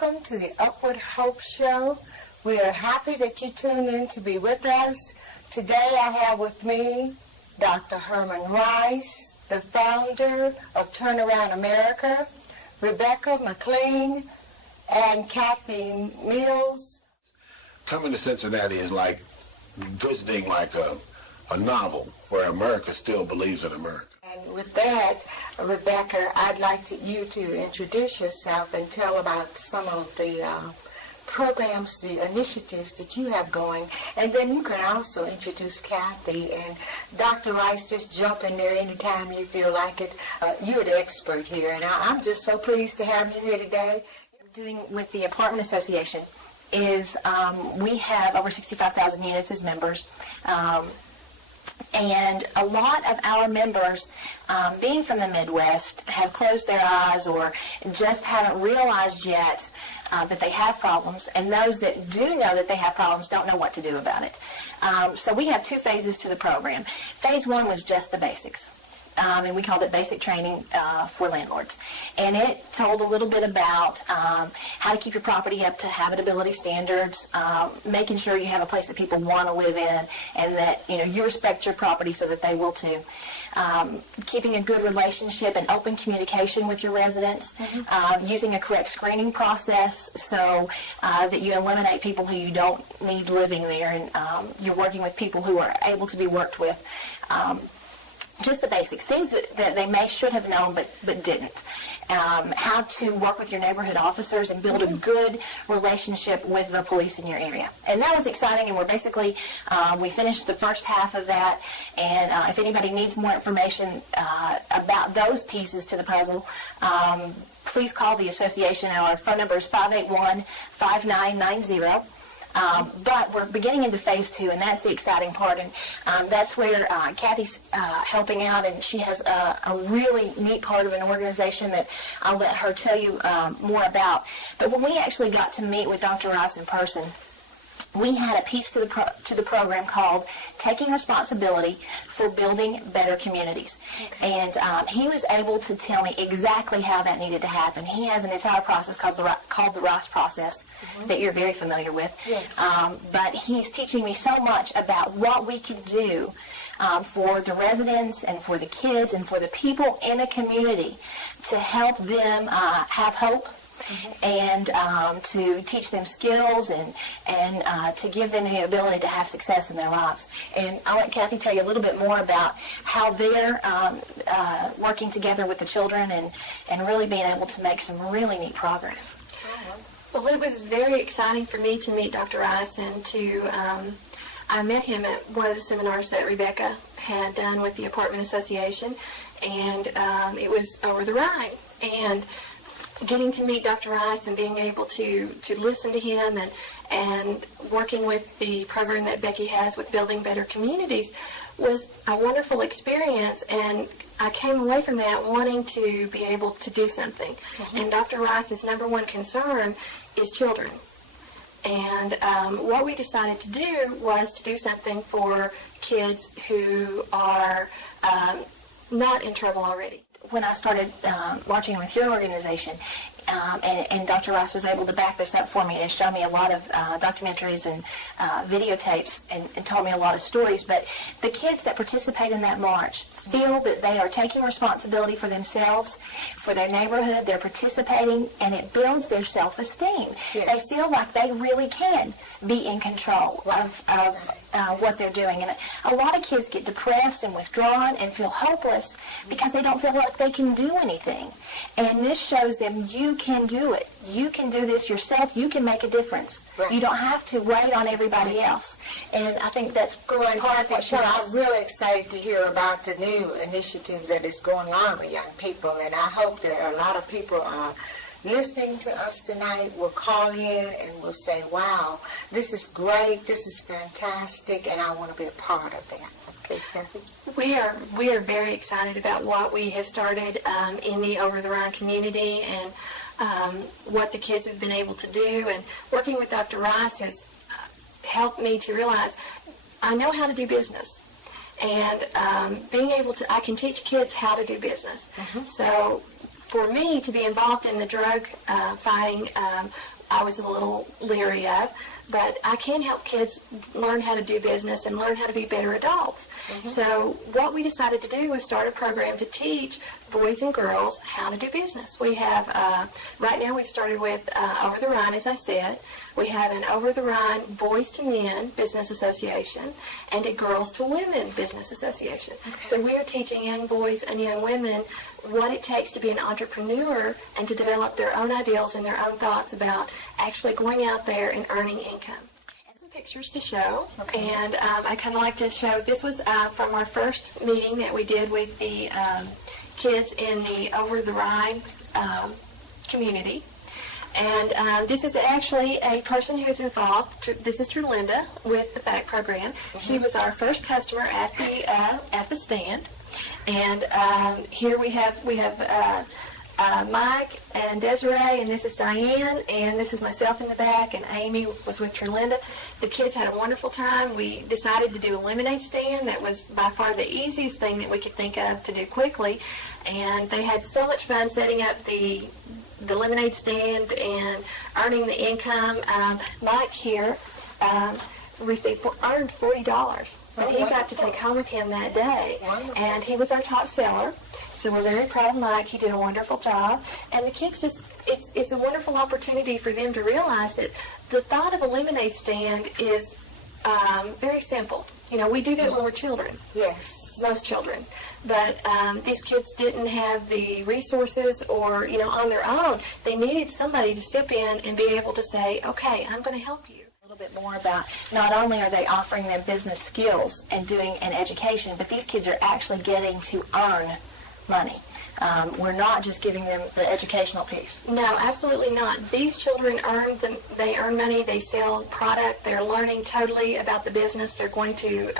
Welcome to the Upward Hope Show. We are happy that you tuned in to be with us. Today I have with me Dr. Herman Wrice, the founder of Turnaround America, Rebecca McLean, and Kathy Mills. Coming to Cincinnati is like visiting like a novel where America still believes in America. And with that, Rebecca, I'd like you to introduce yourself and tell about some of the programs, the initiatives that you have going, and then you can also introduce Kathy. And Dr. Rice, just jump in there anytime you feel like it. You're the expert here, and I'm just so pleased to have you here today. Doing with the Apartment Association is we have over 65,000 units as members. And a lot of our members, being from the Midwest, have closed their eyes or just haven't realized yet that they have problems, and those that do know that they have problems don't know what to do about it. So we have two phases to the program. Phase one was just the basics. And we called it Basic Training for Landlords. And it told a little bit about how to keep your property up to habitability standards, making sure you have a place that people want to live in, and that you respect your property so that they will too. Keeping a good relationship and open communication with your residents, using a correct screening process so that you eliminate people who you don't need living there, and you're working with people who are able to be worked with. Just the basics, things that they should have known but didn't. How to work with your neighborhood officers and build a good relationship with the police in your area. And that was exciting, and we're basically, we finished the first half of that, and if anybody needs more information about those pieces to the puzzle, please call the association. Our phone number is 581-5990. But we're beginning into phase two, and that's the exciting part, and that's where Kathy's helping out, and she has a really neat part of an organization that I'll let her tell you more about. But when we actually got to meet with Dr. Rice in person, we had a piece to the program called Taking Responsibility for Building Better Communities. Okay. And he was able to tell me exactly how that needed to happen. He has an entire process called the Rice process that you're very familiar with. Yes. But he's teaching me so much about what we can do for the residents and for the kids and for the people in a community to help them have hope. And to teach them skills and to give them the ability to have success in their lives. And I'll let Kathy tell you a little bit more about how they're working together with the children and really being able to make some really neat progress. Well, it was very exciting for me to meet Dr. Rice, and I met him at one of the seminars that Rebecca had done with the Apartment Association, and it was over the Rhine. And getting to meet Dr. Rice and being able to listen to him and working with the program that Becky has with Building Better Communities was a wonderful experience, and I came away from that wanting to be able to do something. And Dr. Rice's number one concern is children. And what we decided to do was to do something for kids who are not in trouble already. When I started watching with your organization, and Dr. Rice was able to back this up for me and show me a lot of documentaries and videotapes and told me a lot of stories. But the kids that participate in that march feel that they are taking responsibility for themselves, for their neighborhood, they're participating, and it builds their self-esteem. Yes. They feel like they really can be in control of what they're doing. And a lot of kids get depressed and withdrawn and feel hopeless because they don't feel like they can do anything. And this shows them you can do it. You can do this yourself. You can make a difference. Right. You don't have to wait on everybody else. And I think that's part of what she does. I'm really excited to hear about the new initiative that is going on with young people, and I hope that a lot of people are listening to us tonight will call in and will say, wow, this is great, this is fantastic, and I want to be a part of that. Okay, Kathy? We are very excited about what we have started in the Over the Rhine community and what the kids have been able to do. And working with Dr. Rice has helped me to realize I know how to do business. And being able to, I can teach kids how to do business. Mm-hmm. So for me to be involved in the drug fighting, I was a little leery of, but I can help kids learn how to do business and learn how to be better adults. Mm-hmm. So what we decided to do was start a program to teach boys and girls how to do business. We have, right now we've started with Over the Rhine, as I said. We have an Over the Rhine Boys to Men Business Association and a Girls to Women Business Association. Okay. So we are teaching young boys and young women what it takes to be an entrepreneur and to develop their own ideals and their own thoughts about actually going out there and earning income. And some pictures to show. Okay. And I kind of like to show, this was from our first meeting that we did with the kids in the Over the Rhine community. And this is actually a person who is involved. This is Terlinda with the FACT program. Mm-hmm. She was our first customer at the stand. And here we have Mike and Desiree, and this is Diane, and this is myself in the back, and Amy was with Terlinda. The kids had a wonderful time. We decided to do a lemonade stand. That was by far the easiest thing that we could think of to do quickly. And they had so much fun setting up the lemonade stand and earning the income. Mike here earned $40 that he got to take home with him that day. Wonderful. And he was our top seller. So we're very proud of Mike. He did a wonderful job. And the kids just, it's a wonderful opportunity for them to realize that the thought of a lemonade stand is very simple. You know, we do that when we're children. Yes. Most children. But these kids didn't have the resources or, you know, on their own. They needed somebody to step in and be able to say, okay, I'm going to help you. A little bit more about not only are they offering them business skills and doing an education, but these kids are actually getting to earn money. We're not just giving them the educational piece. No, absolutely not. These children they earn money, they sell product, they're learning totally about the business. They're going to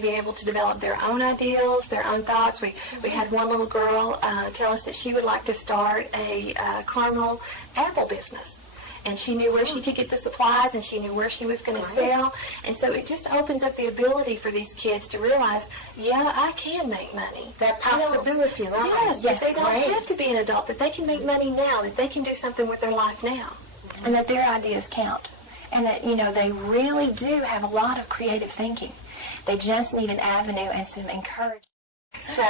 be able to develop their own ideals, their own thoughts. We had one little girl tell us that she would like to start a caramel apple business. And she knew where she could get the supplies, and she knew where she was going to sell. And so it just opens up the ability for these kids to realize, yeah, I can make money. That possibility, right? Yes, that they don't have to be an adult, that they can make money now, that they can do something with their life now. And that their ideas count. And that, you know, they really do have a lot of creative thinking. They just need an avenue and some encouragement. So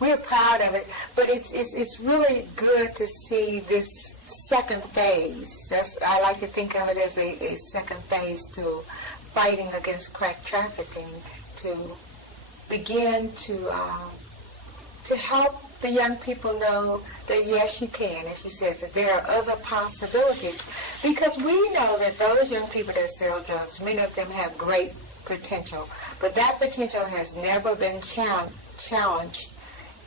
we're proud of it, but it's really good to see this second phase. I like to think of it as a second phase to fighting against crack trafficking, to begin to help the young people know that yes, you can, as she says, that there are other possibilities, because we know that those young people that sell drugs, many of them have great potential, but that potential has never been challenged,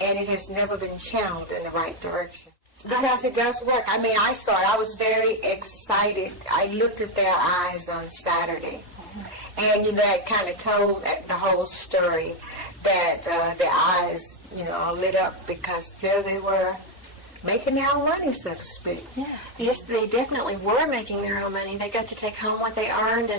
and it has never been channeled in the right direction. Because it does work. I mean, I saw it. I was very excited. I looked at their eyes on Saturday, and, you know, it kind of told the whole story, that their eyes, you know, lit up because there they were making their own money, so to speak. Yeah. Yes, they definitely were making their own money. They got to take home what they earned,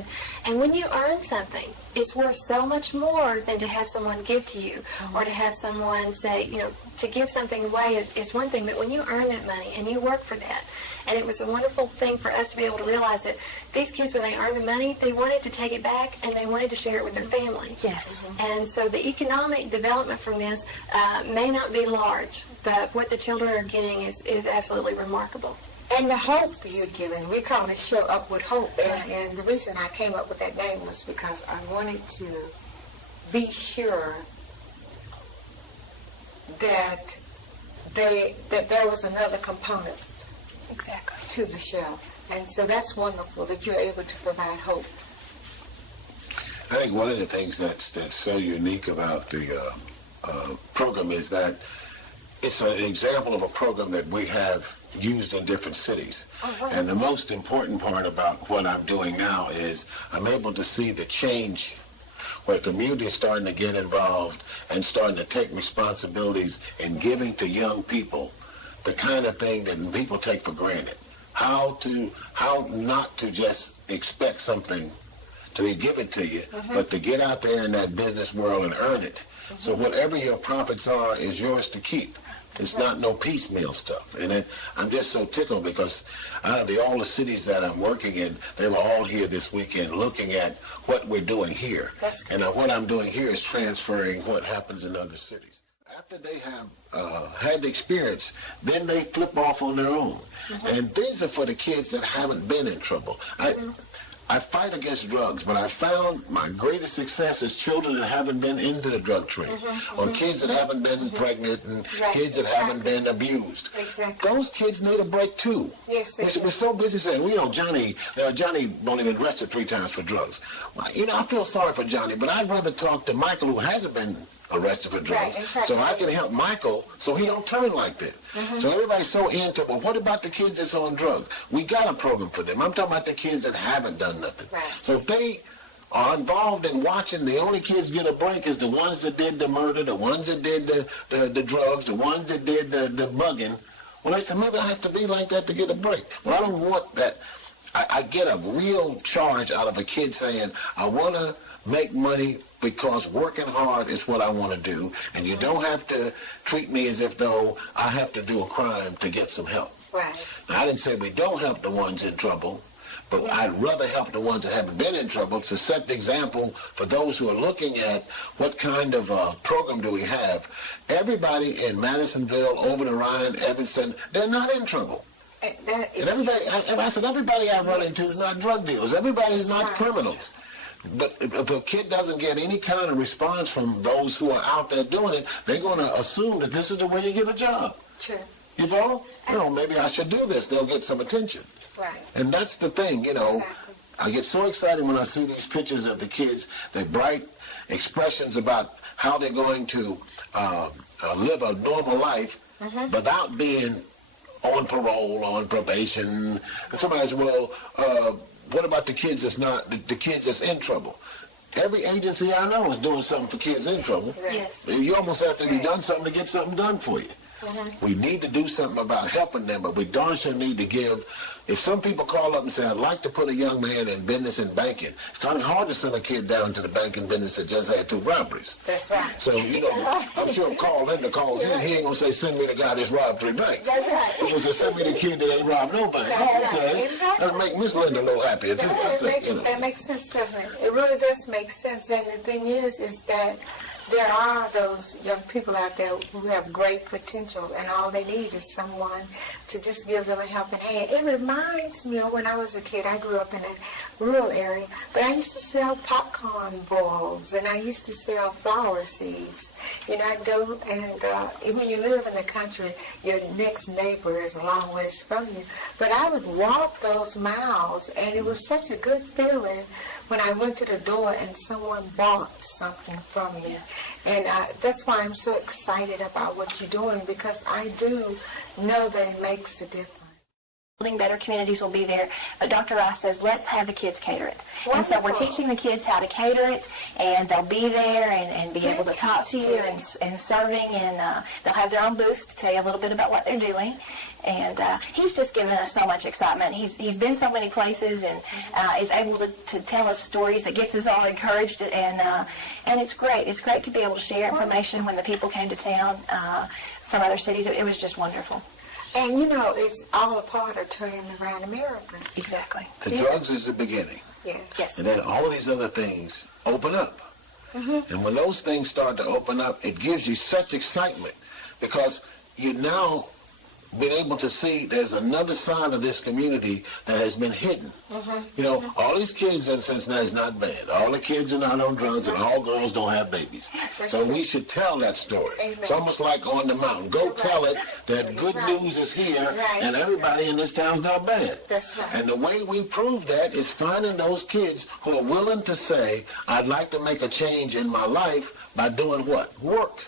and when you earn something, it's worth so much more than to have someone give to you, or to have someone say, you know, to give something away is one thing, but when you earn that money and you work for that, and it was a wonderful thing for us to be able to realize that these kids, when they earned the money, they wanted to take it back and they wanted to share it with their family. Yes. And so the economic development from this may not be large, but what the children are getting is absolutely remarkable. And the hope you're giving, we call this show Upward Hope, and the reason I came up with that name was because I wanted to be sure that there was another component to the show. And so that's wonderful that you're able to provide hope. I think one of the things that's so unique about the program is that it's an example of a program that we have used in different cities. And the most important part about what I'm doing now is I'm able to see the change where the community is starting to get involved and starting to take responsibilities in giving to young people the kind of thing that people take for granted. How not to just expect something to be given to you, but to get out there in that business world and earn it. So whatever your profits are is yours to keep. It's not no piecemeal stuff. And I'm just so tickled because out of all the cities that I'm working in, they were all here this weekend looking at what we're doing here. And what I'm doing here is transferring what happens in other cities. After they have had the experience, then they flip off on their own. And these are for the kids that haven't been in trouble. I fight against drugs, but I found my greatest success is children that haven't been into the drug trade, or kids that haven't been pregnant, and kids that haven't been abused. Those kids need a break too. Yes, we're so busy saying, you know, Johnny only been arrested 3 times for drugs. Well, you know, I feel sorry for Johnny, but I'd rather talk to Michael, who hasn't been arrested for drugs, so I can help Michael so he don't turn like this. So everybody's so into, well, what about the kids that's on drugs? We got a program for them. I'm talking about the kids that haven't done nothing. So if they are involved in watching, the only kids get a break is the ones that did the murder, the ones that did the drugs, the ones that did the bugging. Well, they said, maybe I have to be like that to get a break. Well, I don't want that. I get a real charge out of a kid saying, I want to make money because working hard is what I want to do, and you don't have to treat me as if though I have to do a crime to get some help. Now, I didn't say we don't help the ones in trouble, but I'd rather help the ones that haven't been in trouble to set the example for those who are looking at what kind of program do we have. Everybody in Madisonville, over the Rhine, Evanston, they're not in trouble. And everybody, I said, everybody I run into is not drug dealers. Everybody's not criminals. But if a kid doesn't get any kind of response from those who are out there doing it, they're going to assume that this is the way you get a job. You follow? You know, maybe I should do this. They'll get some attention. And that's the thing, you know. I get so excited when I see these pictures of the kids, their bright expressions about how they're going to live a normal life without being on parole, on probation. And somebody says, well, what about the kids that's not, the kids that's in trouble? Every agency I know is doing something for kids in trouble. You almost have to be done something to get something done for you. We need to do something about helping them, but we darn sure need to give. If some people call up and say, I'd like to put a young man in business and banking, it's kind of hard to send a kid down to the banking business that just had 2 robberies. That's right. So, you know, I'm sure call in the calls in. He ain't going to say, send me the guy that's robbed 3 banks. That's right. He going to say, send me the kid that ain't robbed no bank. Okay. That'll make Miss Linda a little happier, too. That makes sense, doesn't it? It really does make sense. And the thing is that there are those young people out there who have great potential, and all they need is someone to just give them a helping hand. It reminds me of when I was a kid. I grew up in a rural area, but I used to sell popcorn balls, and I used to sell flower seeds. You know, I'd go and when you live in the country, your next neighbor is a long ways from you. But I would walk those miles, and it was such a good feeling when I went to the door and someone bought something from me. And that's why I'm so excited about what you're doing, because I do know that it makes a difference. Building Better Communities will be there, but Dr. Rice says, let's have the kids cater it. And so we're teaching the kids how to cater it, and they'll be there and be able to talk to you and serving, and they'll have their own booths to tell you a little bit about what they're doing. And he's just given us so much excitement. He's been so many places and is able to tell us stories that gets us all encouraged, and it's great. It's great to be able to share information when the people came to town from other cities. It was just wonderful. And you know, it's all a part of turning around America. Exactly. The drugs is the beginning. Yeah. Yes. And then all these other things open up. And when those things start to open up, it gives you such excitement because you now been able to see there's another side of this community that has been hidden. You know, all these kids in Cincinnati is not bad. All the kids are not on drugs, and all girls don't have babies. So we should tell that story. It's almost like on the mountain. Go tell it that good news is here, and everybody in this town's not bad. That's right. And the way we prove that is finding those kids who are willing to say, I'd like to make a change in my life by doing what? Work.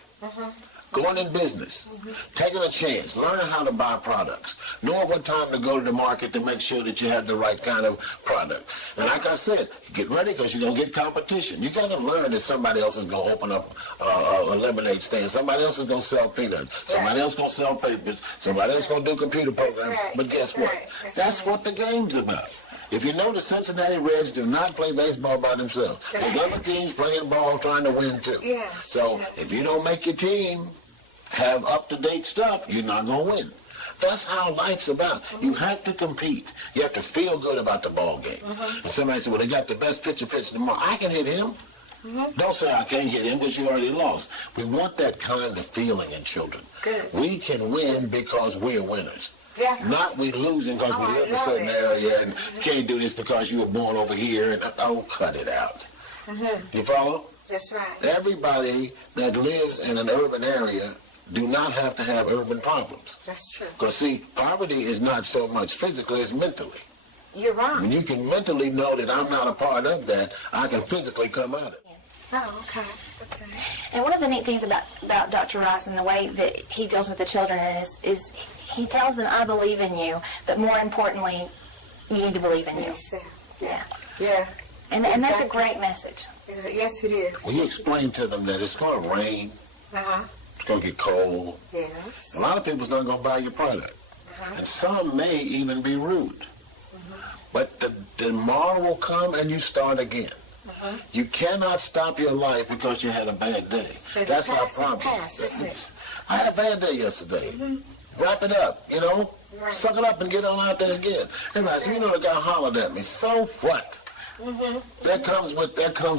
Going in business, taking a chance, learning how to buy products, knowing what time to go to the market to make sure that you have the right kind of product. And like I said, get ready because you're going to get competition. You got to learn that somebody else is going to open up a lemonade stand. Somebody else is going to sell peanuts. Somebody else is going to sell papers. Somebody else is going to do computer programs. But guess what? That's what the game's about. If you know, the Cincinnati Reds do not play baseball by themselves. There's other teams playing ball trying to win too. So if you don't make your team have up-to-date stuff, you're not going to win. That's how life's about. You have to compete. You have to feel good about the ball game. And somebody said, well, they got the best pitcher tomorrow. I can hit him. Don't say I can't hit him because you already lost. We want that kind of feeling in children. We can win because we're winners. Not we losing because we live in a certain area and can't do this because you were born over here. And oh, cut it out. You follow? That's right. Everybody that lives in an urban area do not have to have urban problems. That's true. Because, see, poverty is not so much physical, it's mentally. You're right. When you can mentally know that I'm not a part of that, I can physically come out of it. Oh, okay. And one of the neat things about Dr. Rice and the way that he deals with the children is he tells them, I believe in you, but more importantly, you need to believe in you. Yeah. And that's a great message. Yes, it is. When you explain to them that it's going to rain, it's going to get cold, yes, a lot of people's not going to buy your product. And some may even be rude. But the tomorrow will come and you start again. You cannot stop your life because you had a bad day. So that's our problem. I had a bad day yesterday. Wrap it up, you know. Suck it up and get on out there again. Everybody says, you know, the guy hollered at me. So what? That comes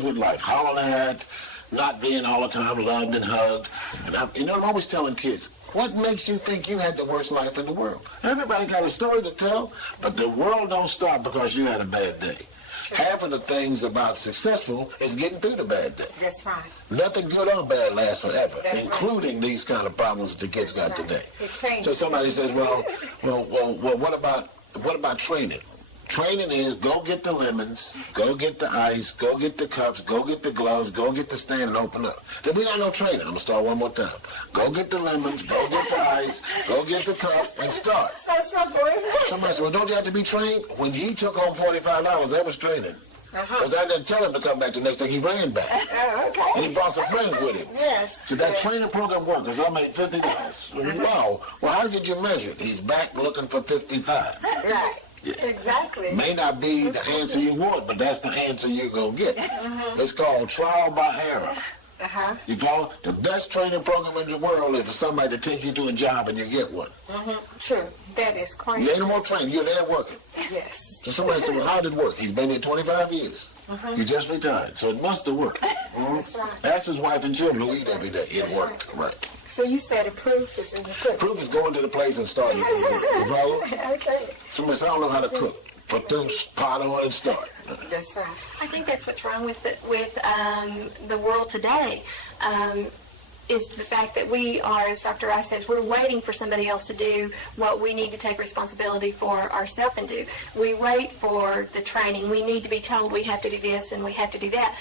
with life. Hollering at, not being all the time loved and hugged. And I'm always telling kids, what makes you think you had the worst life in the world? Everybody got a story to tell, but the world don't stop because you had a bad day. Half of the things about successful is getting through the bad day. That's right. Nothing good or bad lasts forever, including these kind of problems the kids got today. It changes. So somebody says, well, what about training? Training is go get the lemons, go get the ice, go get the cups, go get the gloves, go get the stand and open up. Then we got no training. I'm going to start one more time. Go get the lemons, go get the ice, go get the cups, and start. So simple, isn't it? Somebody said, well, don't you have to be trained? When he took home $45, that was training. Because I didn't tell him to come back the next day. He ran back. And he brought some friends with him. Yes. So that training program worked because I made $50. Wow. Well, how did you measure it? He's back looking for 55. Right. Yeah. Exactly. May not be the answer you want, but that's the answer you're going to get. It's called trial by error. You follow? The best training program in the world is for somebody to take you to a job and you get one. True. That is crazy. You ain't no more training. You're there working. Yes. So somebody said, well, how did it work? He's been here 25 years. You just retired. So it must have worked. That's right. That's his wife and children who eat every day. It worked. Right. So you said the proof is in the pudding. Proof is going to the place and starting. You follow? Okay. Somebody said, I don't know how to cook. Put the pot on and start. That's right. I think that's what's wrong with the world today. Is the fact that we are, as Dr. Rice says, we're waiting for somebody else to do what we need to take responsibility for ourselves and do. We wait for the training. We need to be told we have to do this and we have to do that.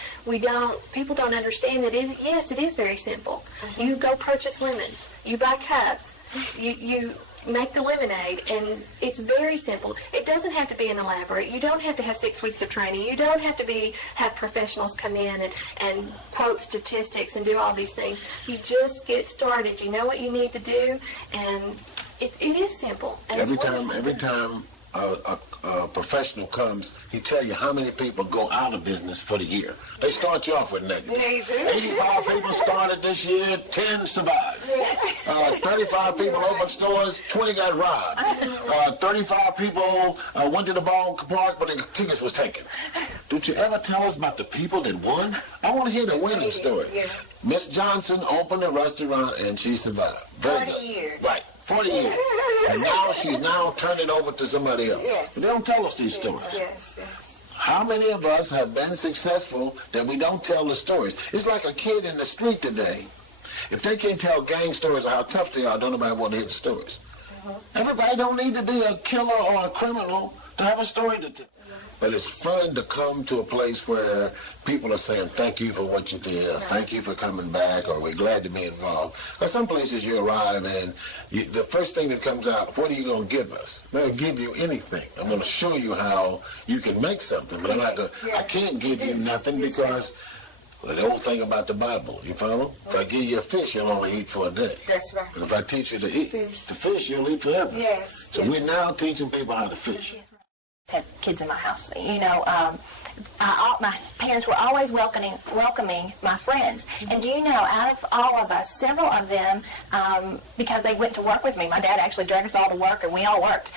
People don't understand that, yes, it is very simple. You go purchase lemons. You buy cups. You make the lemonade, and it's very simple. It doesn't have to be an elaborate. You don't have to have 6 weeks of training. You don't have to have professionals come in and quote statistics and do all these things. You just get started. You know what you need to do, and it is simple. And every time a professional comes, he tell you how many people go out of business for the year. They start you off with negative. 85 people started this year, 10 survived. 35 people opened stores, 20 got robbed. 35 people went to the ballpark, but the tickets was taken. Did you ever tell us about the people that won? I want to hear the winning story. Miss Johnson opened a restaurant and she survived. 40 years. Right. 40 years. And now she's turned it over to somebody else. Yes. They don't tell us these stories. Yes. How many of us have been successful that we don't tell the stories? It's like a kid in the street today. If they can't tell gang stories of how tough they are, don't nobody want to hear the stories. Everybody don't need to be a killer or a criminal to have a story to tell. But it's fun to come to a place where people are saying, thank you for what you did, or thank you for coming back, or we're glad to be involved. Because some places you arrive and the first thing that comes out, what are you going to give us? I'm going to give you anything. I'm going to show you how you can make something, but I can't give you nothing because the old thing about the Bible, you follow? If I give you a fish, you'll only eat for a day. That's right. But if I teach you to eat the fish, you'll eat forever. Yes. So we're now teaching people how to fish. Had kids in my house, my parents were always welcoming my friends, and do you know, out of all of us, several of them, because they went to work with me, my dad actually dragged us all to work and we all worked,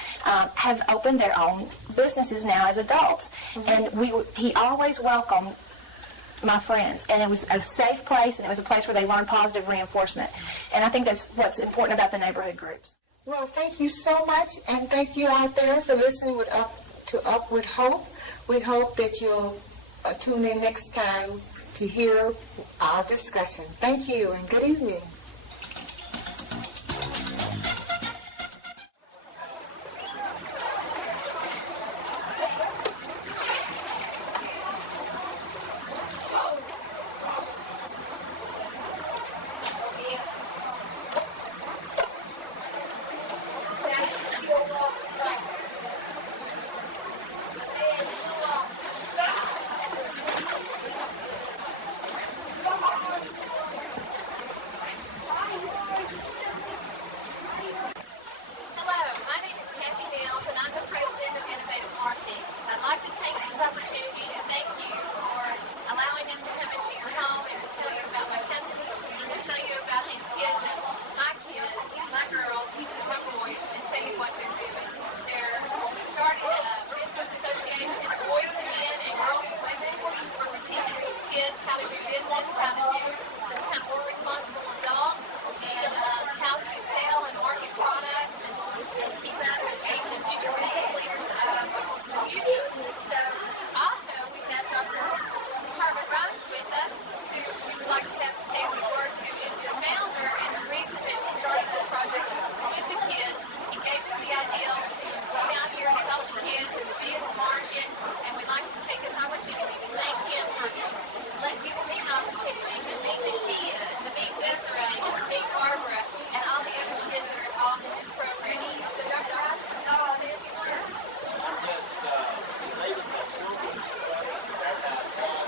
have opened their own businesses now as adults. And he always welcomed my friends, and it was a safe place, and it was a place where they learned positive reinforcement, and I think that's what's important about the neighborhood groups. Well, thank you so much, and thank you out there for listening to Up With Hope. We hope that you'll tune in next time to hear our discussion. Thank you, and good evening. Also, we have Dr. Herman Wrice with us, who we would like to have to say a few words, who is the founder and the reason that we started this project with the kids. He gave us the idea to come out here to help the kids in the vehicle market, and we'd like to take this opportunity to thank him for giving me the opportunity to meet the kids, to meet Desiree, to meet Barbara, and all the other kids that are involved in this program. So, Dr. Wrice, would you like to say a few words? I'm just related to children that have had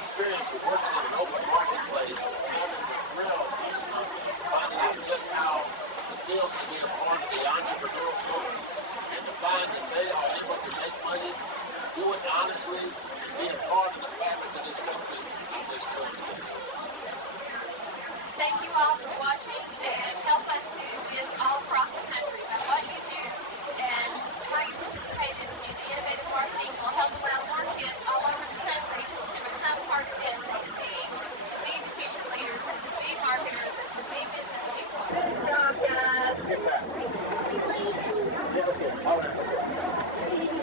experience of working in an open marketplace and having the thrill of finding out just how it feels to be a part of the entrepreneurial movement and to find that they are able to make money, do it honestly, being part of the fabric of this country. I'm just thrilled to be here. Thank you all for watching, and help us do this all across the country. By what you do and how you participate in the innovative marketing will help allow more kids all over the country to become part of this and to be the future leaders and to be marketers and to be business people. Good job, guys.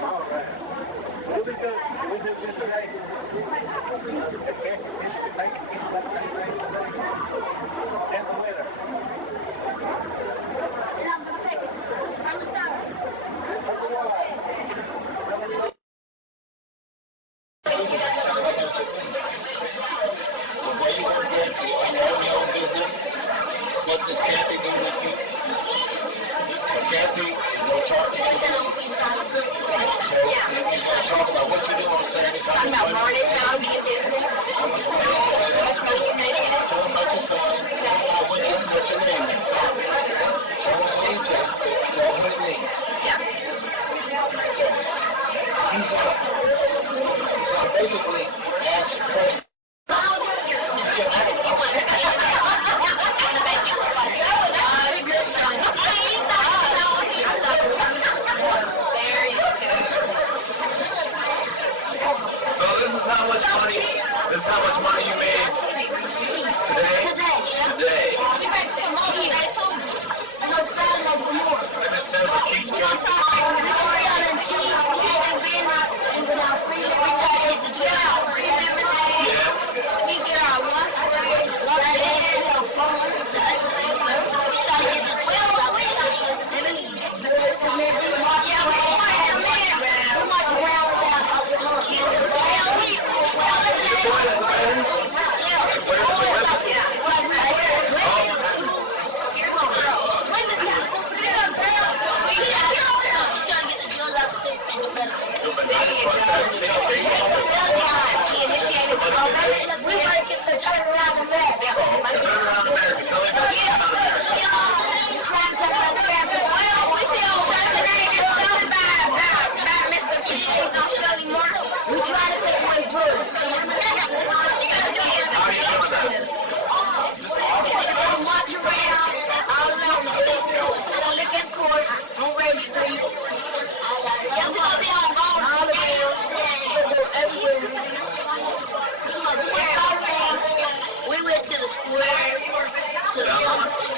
All right. We'll be good. We'll do good today. And the winner. Where you work at, you own your own business. What does Kathy do with you?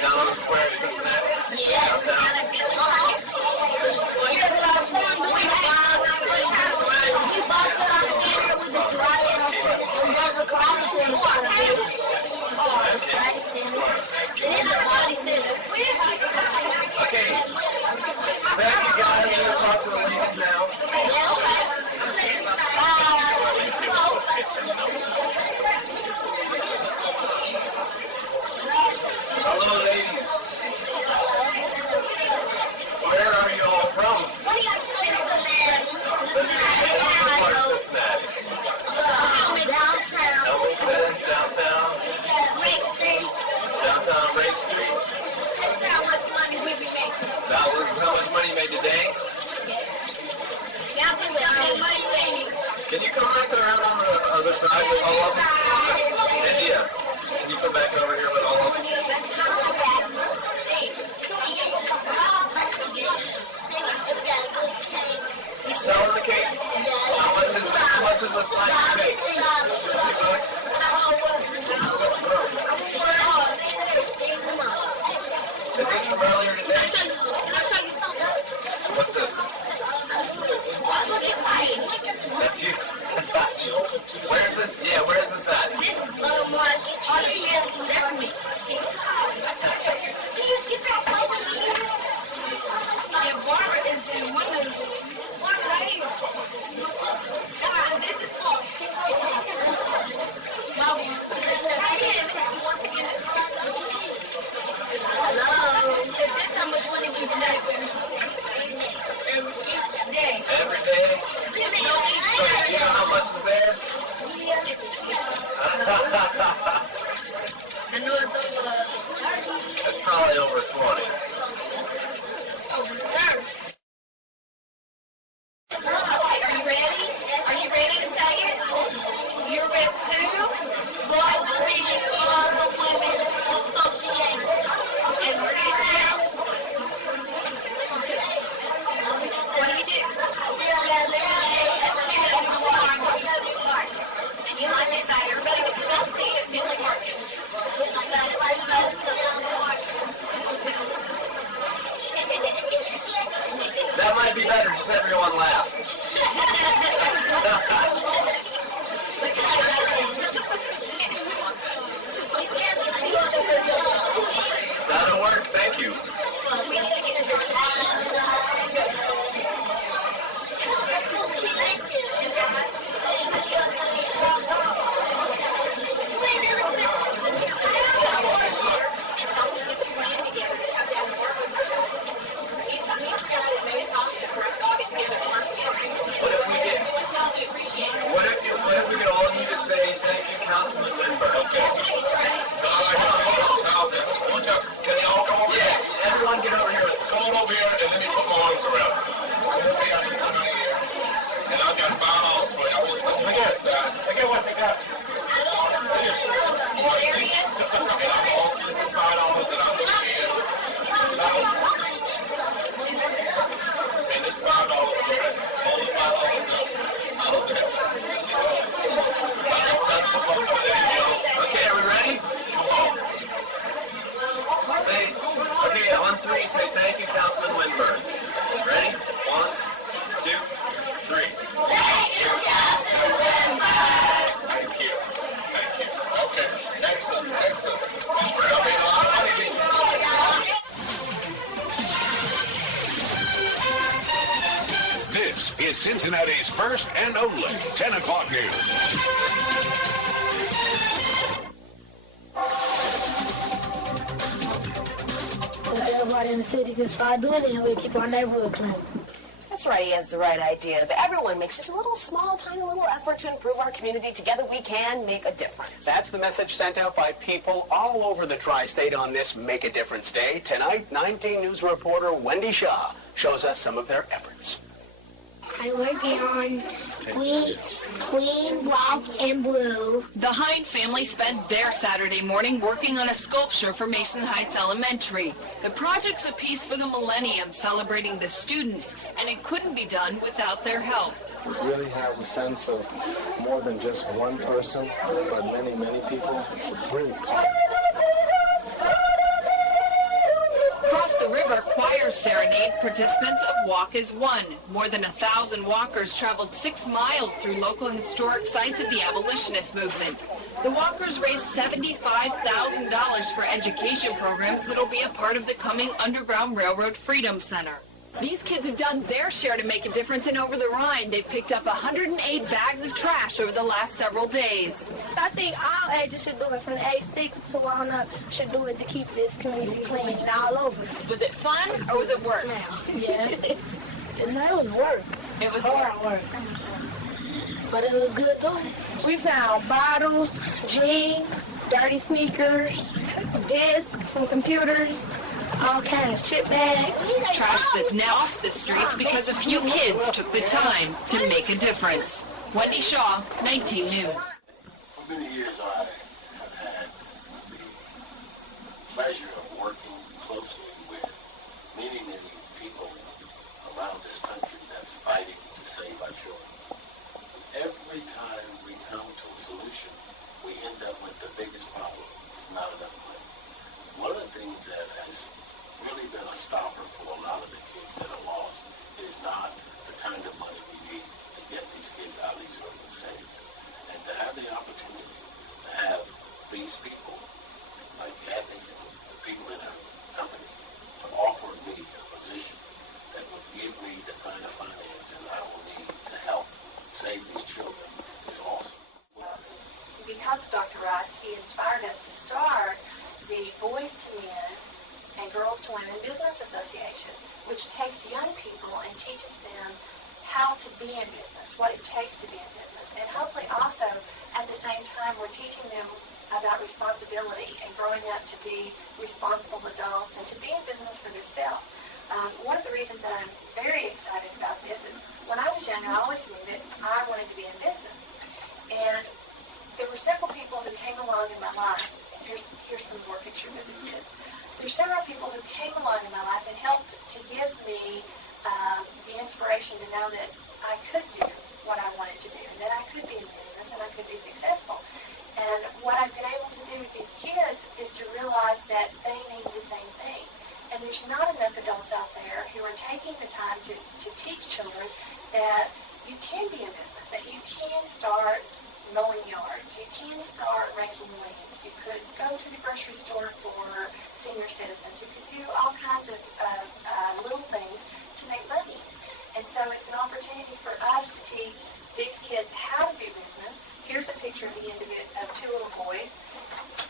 Down on the square in Cincinnati? Yes. We box in our center with the karate and there's a karate center. Okay. Thank you guys. I'm going to talk to the ladies now. Hello, ladies. Where are you all from? Downtown. Downtown Race Street. That's how much money we be making. That was how much money you made today? Can you come back around on the other side with all of them? India, can you come back over here with all of them? You selling the cake? How much is a slice of cake? $2? Is this from earlier today? Can I show you something? What's this? That's you. Where's this? Yeah, where's this at? This is that's me. Yeah, Barbara is in one of the rooms. One right here. This is called. Once again, hello. Is this how much money we make each day? Every day? So you know how much is there? I know it's over. It's probably over 20. Over 30. Are you ready? Are you ready to say it? You're with who? Boys and the Women Association. And what do you do? You like it better. Everybody can come see it. Feel like market. That might be better. Just everyone laugh. That'll work. Thank you. What if we get all of you to say thank you, Councilman Lindbergh? Okay. Can they all come over here? Yeah, everyone get over here. Come on over here and let me put my arms around you. Okay, I need to come in here. And I got $5 for you. I want something on the side. Look at what they got. This is $5 that I'm looking in. And this $5 good. Hold the $5 up. How's that? Okay, are we ready? Come on. Say, okay, on 3, say thank you, Councilman Lindbergh. Ready? 1, 2, 3. Thank you, Councilman Lindbergh. Thank you. Thank you. Okay. Excellent. Excellent. This is Cincinnati's first and only 10 o'clock news. and the city can start doing it and we keep our neighborhood clean. That's right, he has the right idea. If everyone makes just a little small, tiny little effort to improve our community, together we can make a difference. That's the message sent out by people all over the tri-state on this Make a Difference Day. Tonight, 19 News reporter Wendy Shaw shows us some of their efforts. I'm working on green, black, and blue. The Hine family spent their Saturday morning working on a sculpture for Mason Heights Elementary. The project's a piece for the millennium, celebrating the students, and it couldn't be done without their help. It really has a sense of more than just one person, but many, many people. Really. Across the river, choirs serenade participants of Walk as One. More than 1,000 walkers traveled 6 miles through local historic sites of the abolitionist movement. The walkers raised $75,000 for education programs that will be a part of the coming Underground Railroad Freedom Center. These kids have done their share to make a difference, and over the Rhine, they've picked up 108 bags of trash over the last several days. I think all ages should do it, from the age 6 to on up, should do it to keep this community clean all over. Was it fun or was it work? Yes. No, it was work. It was hard work. But it was good doing it. We found bottles, jeans, dirty sneakers, discs from computers, all kinds, chip bags. Trash that's now off the streets because a few kids took the time to make a difference. Wendy Shaw, 19 News. For many years I have had the pleasure of working closely with many, many people around this country that's fighting to save our children. Every time we come to a solution, we end up with the biggest problem. It's not enough money. One of the things that has really been a stopper for a lot of the kids that are lost is not the kind of money we need to get these kids out of these urban settings. And to have the opportunity to have these people, like Kathy and the people in her company, to offer me a position that would give me the kind of finances I will need to help save these children is awesome. Because of Dr. Rice, he inspired us to start the Boys to Men and Girls to Women Business Association, which takes young people and teaches them how to be in business, what it takes to be in business. And hopefully also, at the same time, we're teaching them about responsibility and growing up to be responsible adults and to be in business for themselves. One of the reasons that I'm very excited about this is when I was young, I always knew that I wanted to be in business. And there were several people who came along in my life. Here's some more pictures of the kids. There's several people who came along in my life and helped to give me the inspiration to know that I could do what I wanted to do, and that I could be in business and I could be successful. And what I've been able to do with these kids is to realize that they need the same thing. And there's not enough adults out there who are taking the time to teach children that you can be in business, that you can start mowing yards, you can start raking leaves, you could go to the grocery store for senior citizens, you could do all kinds of little things to make money. And so it's an opportunity for us to teach these kids how to do business. Here's a picture of the end of it of 2 little boys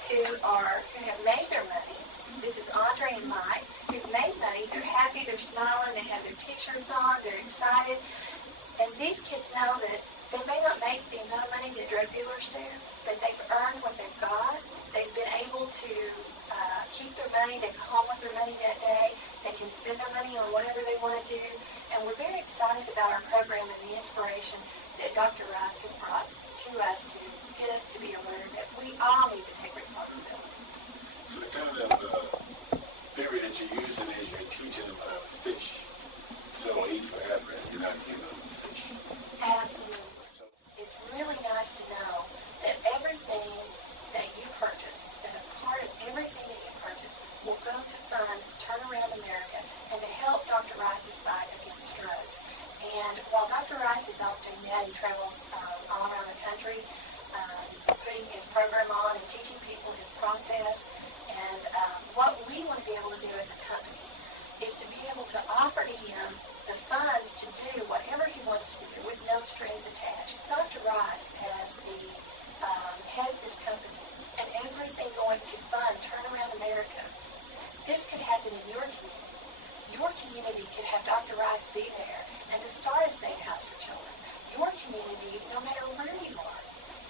who have made their money. This is Andre and Mike, who've made money. They're happy, they're smiling, they have their t-shirts on, they're excited. And these kids know that they may not make the amount of money that drug dealers do, but they've earned what they've got. They've been able to keep their money. They can home with their money that day. They can spend their money on whatever they want to do. And we're very excited about our program and the inspiration that Dr. Rice has brought to us to get us to be aware that we all need to take responsibility. So the kind of theory that you're using is you're teaching them how to fish. So they'll eat forever and you're not giving them fish. Absolutely. It's really nice to know that everything that you purchase, that a part of everything that you purchase will go to fund Turn Around America and to help Dr. Rice's fight against drugs. And while Dr. Rice is off doing that, he travels all around the country, putting his program on and teaching people his process. And what we want to be able to do as a company is to be able to offer to him the funds to do whatever he wants to do with no strings attached. Dr. Rice, as the head of this company, and everything going to fund Turn Around America, this could happen in your community. Your community could have Dr. Rice be there and to start a safe house for children. Your community, no matter where you are,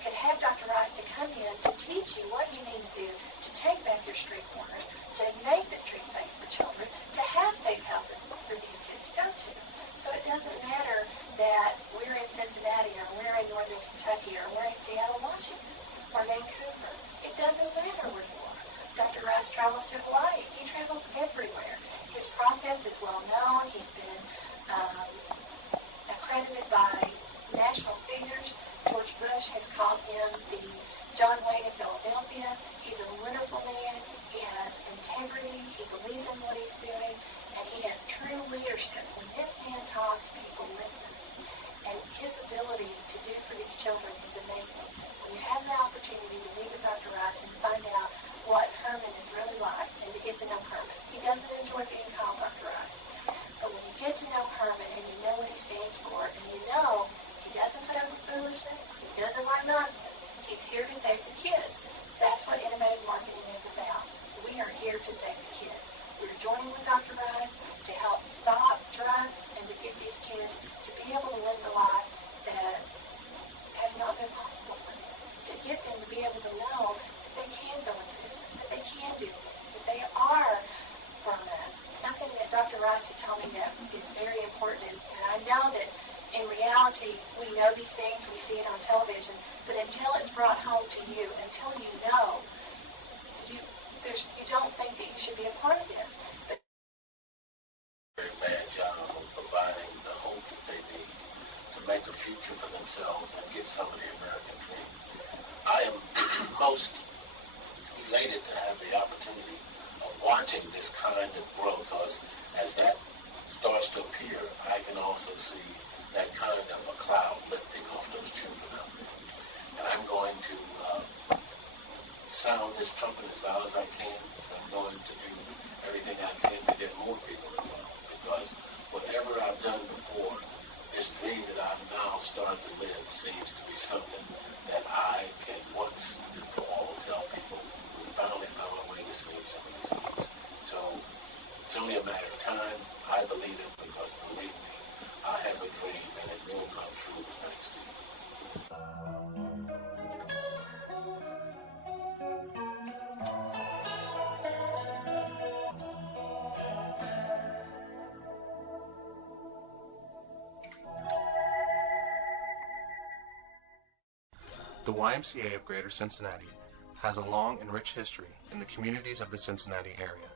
could have Dr. Rice to come in to teach you what you need to do to take back your street corners, to make the street safe for children, to have safe houses for these kids to go to. So it doesn't matter that we're in Cincinnati or we're in Northern Kentucky or we're in Seattle, Washington or Vancouver. It doesn't matter where you are. Dr. Rice travels to Hawaii. He travels everywhere. His process is well known. He's been accredited by national figures. George Bush has called him the John Wayne of Philadelphia. He's a wonderful man. He has integrity. He believes in what he's doing. And he has true leadership. When this man talks, people listen. And his ability to do for these children is amazing. When you have the opportunity to meet with Dr. Rice and find out what Herman is really like and to get to know Herman. He doesn't enjoy being called Dr. Rice. But when you get to know Herman and you know what he stands for and you know he doesn't put up with foolishness, he doesn't like nonsense, he's here to save the kids. That's what innovative marketing is about. We are here to save the kids. We're joining with Dr. Rice to help stop drugs and to get these kids to be able to live the life that has not been possible for them. To get them to be able to know that they can go into business, that they can do things, that they are from something that Dr. Rice had told me that is very important. And I know that in reality, we know these things, we see it on television, but until it's brought home to you, until you know, you don't think that you should be a part of this. But very bad job of providing the hope that they need to make a future for themselves and get some of the American dream. I am most elated to have the opportunity of watching this kind of growth, because as that starts to appear, I can also see that kind of a cloud lifting off those children out there. And I'm going to sound this trumpet as loud as I can. I'm going to do everything I can to get more people involved, because whatever I've done before, this dream that I've now started to live seems to be something that I can once and for all tell people we finally found a way to save some of these kids. So it's only a matter of time. I believe it because, believe me, I have a dream and it will come true thanks to you. The YMCA of Greater Cincinnati has a long and rich history in the communities of the Cincinnati area.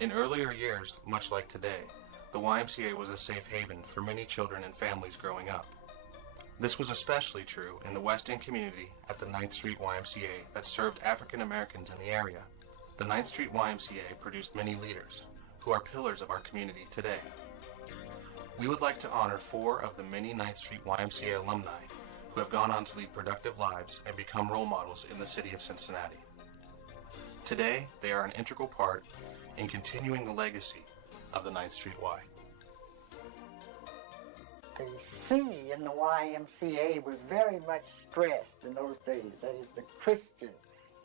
In earlier years, much like today, the YMCA was a safe haven for many children and families growing up. This was especially true in the West End community at the 9th Street YMCA that served African Americans in the area. The 9th Street YMCA produced many leaders who are pillars of our community today. We would like to honor 4 of the many 9th Street YMCA alumni who have gone on to lead productive lives and become role models in the city of Cincinnati. Today, they are an integral part in continuing the legacy of the 9th Street Y. The C in the YMCA was very much stressed in those days. That is the Christian,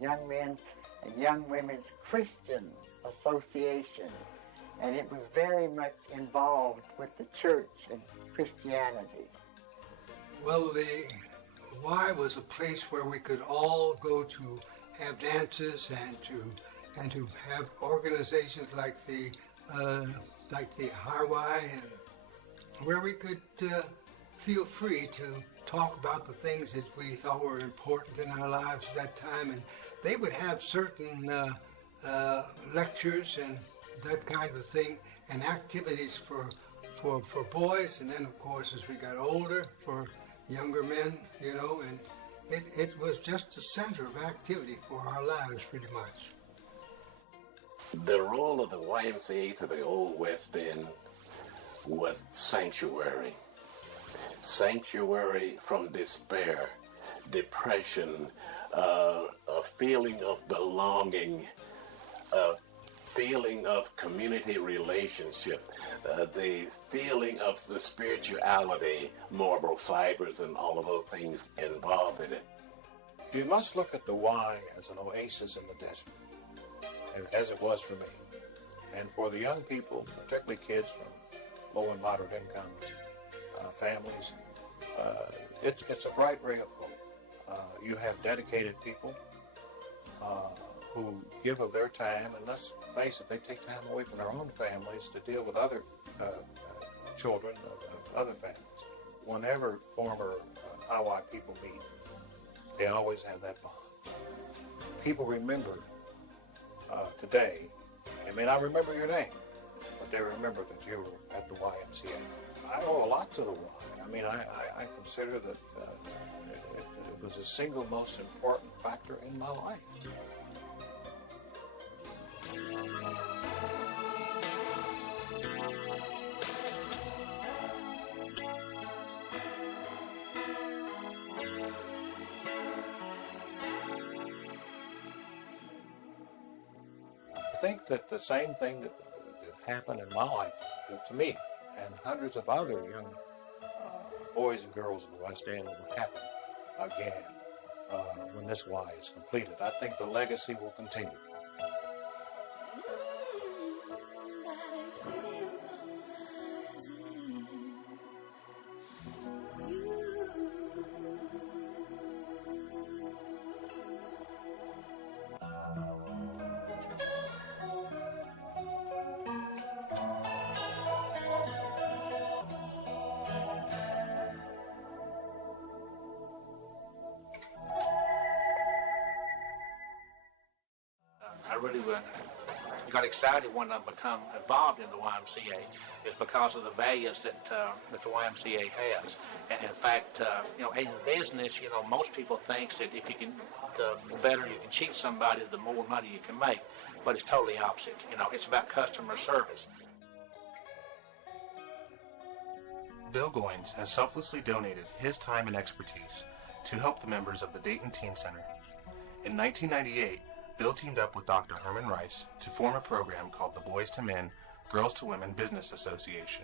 Young Men's and Young Women's Christian Association. And it was very much involved with the church and Christianity. Well, the Y was a place where we could all go to have dances and to have organizations like the High Y, and where we could feel free to talk about the things that we thought were important in our lives at that time. And they would have certain lectures and that kind of thing, and activities for boys, and then of course as we got older for younger men, you know, and it was just the center of activity for our lives pretty much. The role of the YMCA to the Old West End was sanctuary. Sanctuary from despair, depression, a feeling of belonging, a feeling of community relationship, the feeling of the spirituality, moral fibers, and all of those things involved in it. You must look at the Y as an oasis in the desert, as it was for me. And for the young people, particularly kids from low and moderate incomes, families, it's a bright ray of hope. You have dedicated people who give of their time, and let's face it, they take time away from their own families to deal with other children of other families. Whenever former Hawaii people meet, they always have that bond. People remember today, they may not remember your name, but they remember that you were at the YMCA. I owe a lot to the Y. I mean, I consider that it was the single most important factor in my life. I think that the same thing that happened in my life to me and hundreds of other young boys and girls in the West End will happen again when this Y is completed. I think the legacy will continue. I really got excited when I become involved in the YMCA is because of the values that the YMCA has. And in fact, in business, most people think that if you can, the better you can cheat somebody, the more money you can make. But it's totally opposite. It's about customer service. Bill Goins has selflessly donated his time and expertise to help the members of the Dayton Teen Center. In 1998, Bill teamed up with Dr. Herman Wrice to form a program called the Boys to Men, Girls to Women Business Association,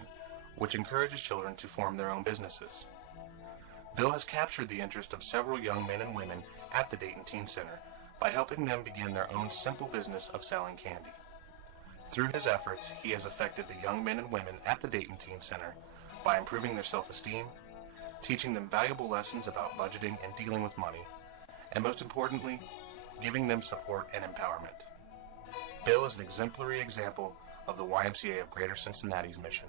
which encourages children to form their own businesses. Bill has captured the interest of several young men and women at the Dayton Teen Center by helping them begin their own simple business of selling candy. Through his efforts, he has affected the young men and women at the Dayton Teen Center by improving their self-esteem, teaching them valuable lessons about budgeting and dealing with money, and most importantly, giving them support and empowerment. Bill is an exemplary example of the YMCA of Greater Cincinnati's mission.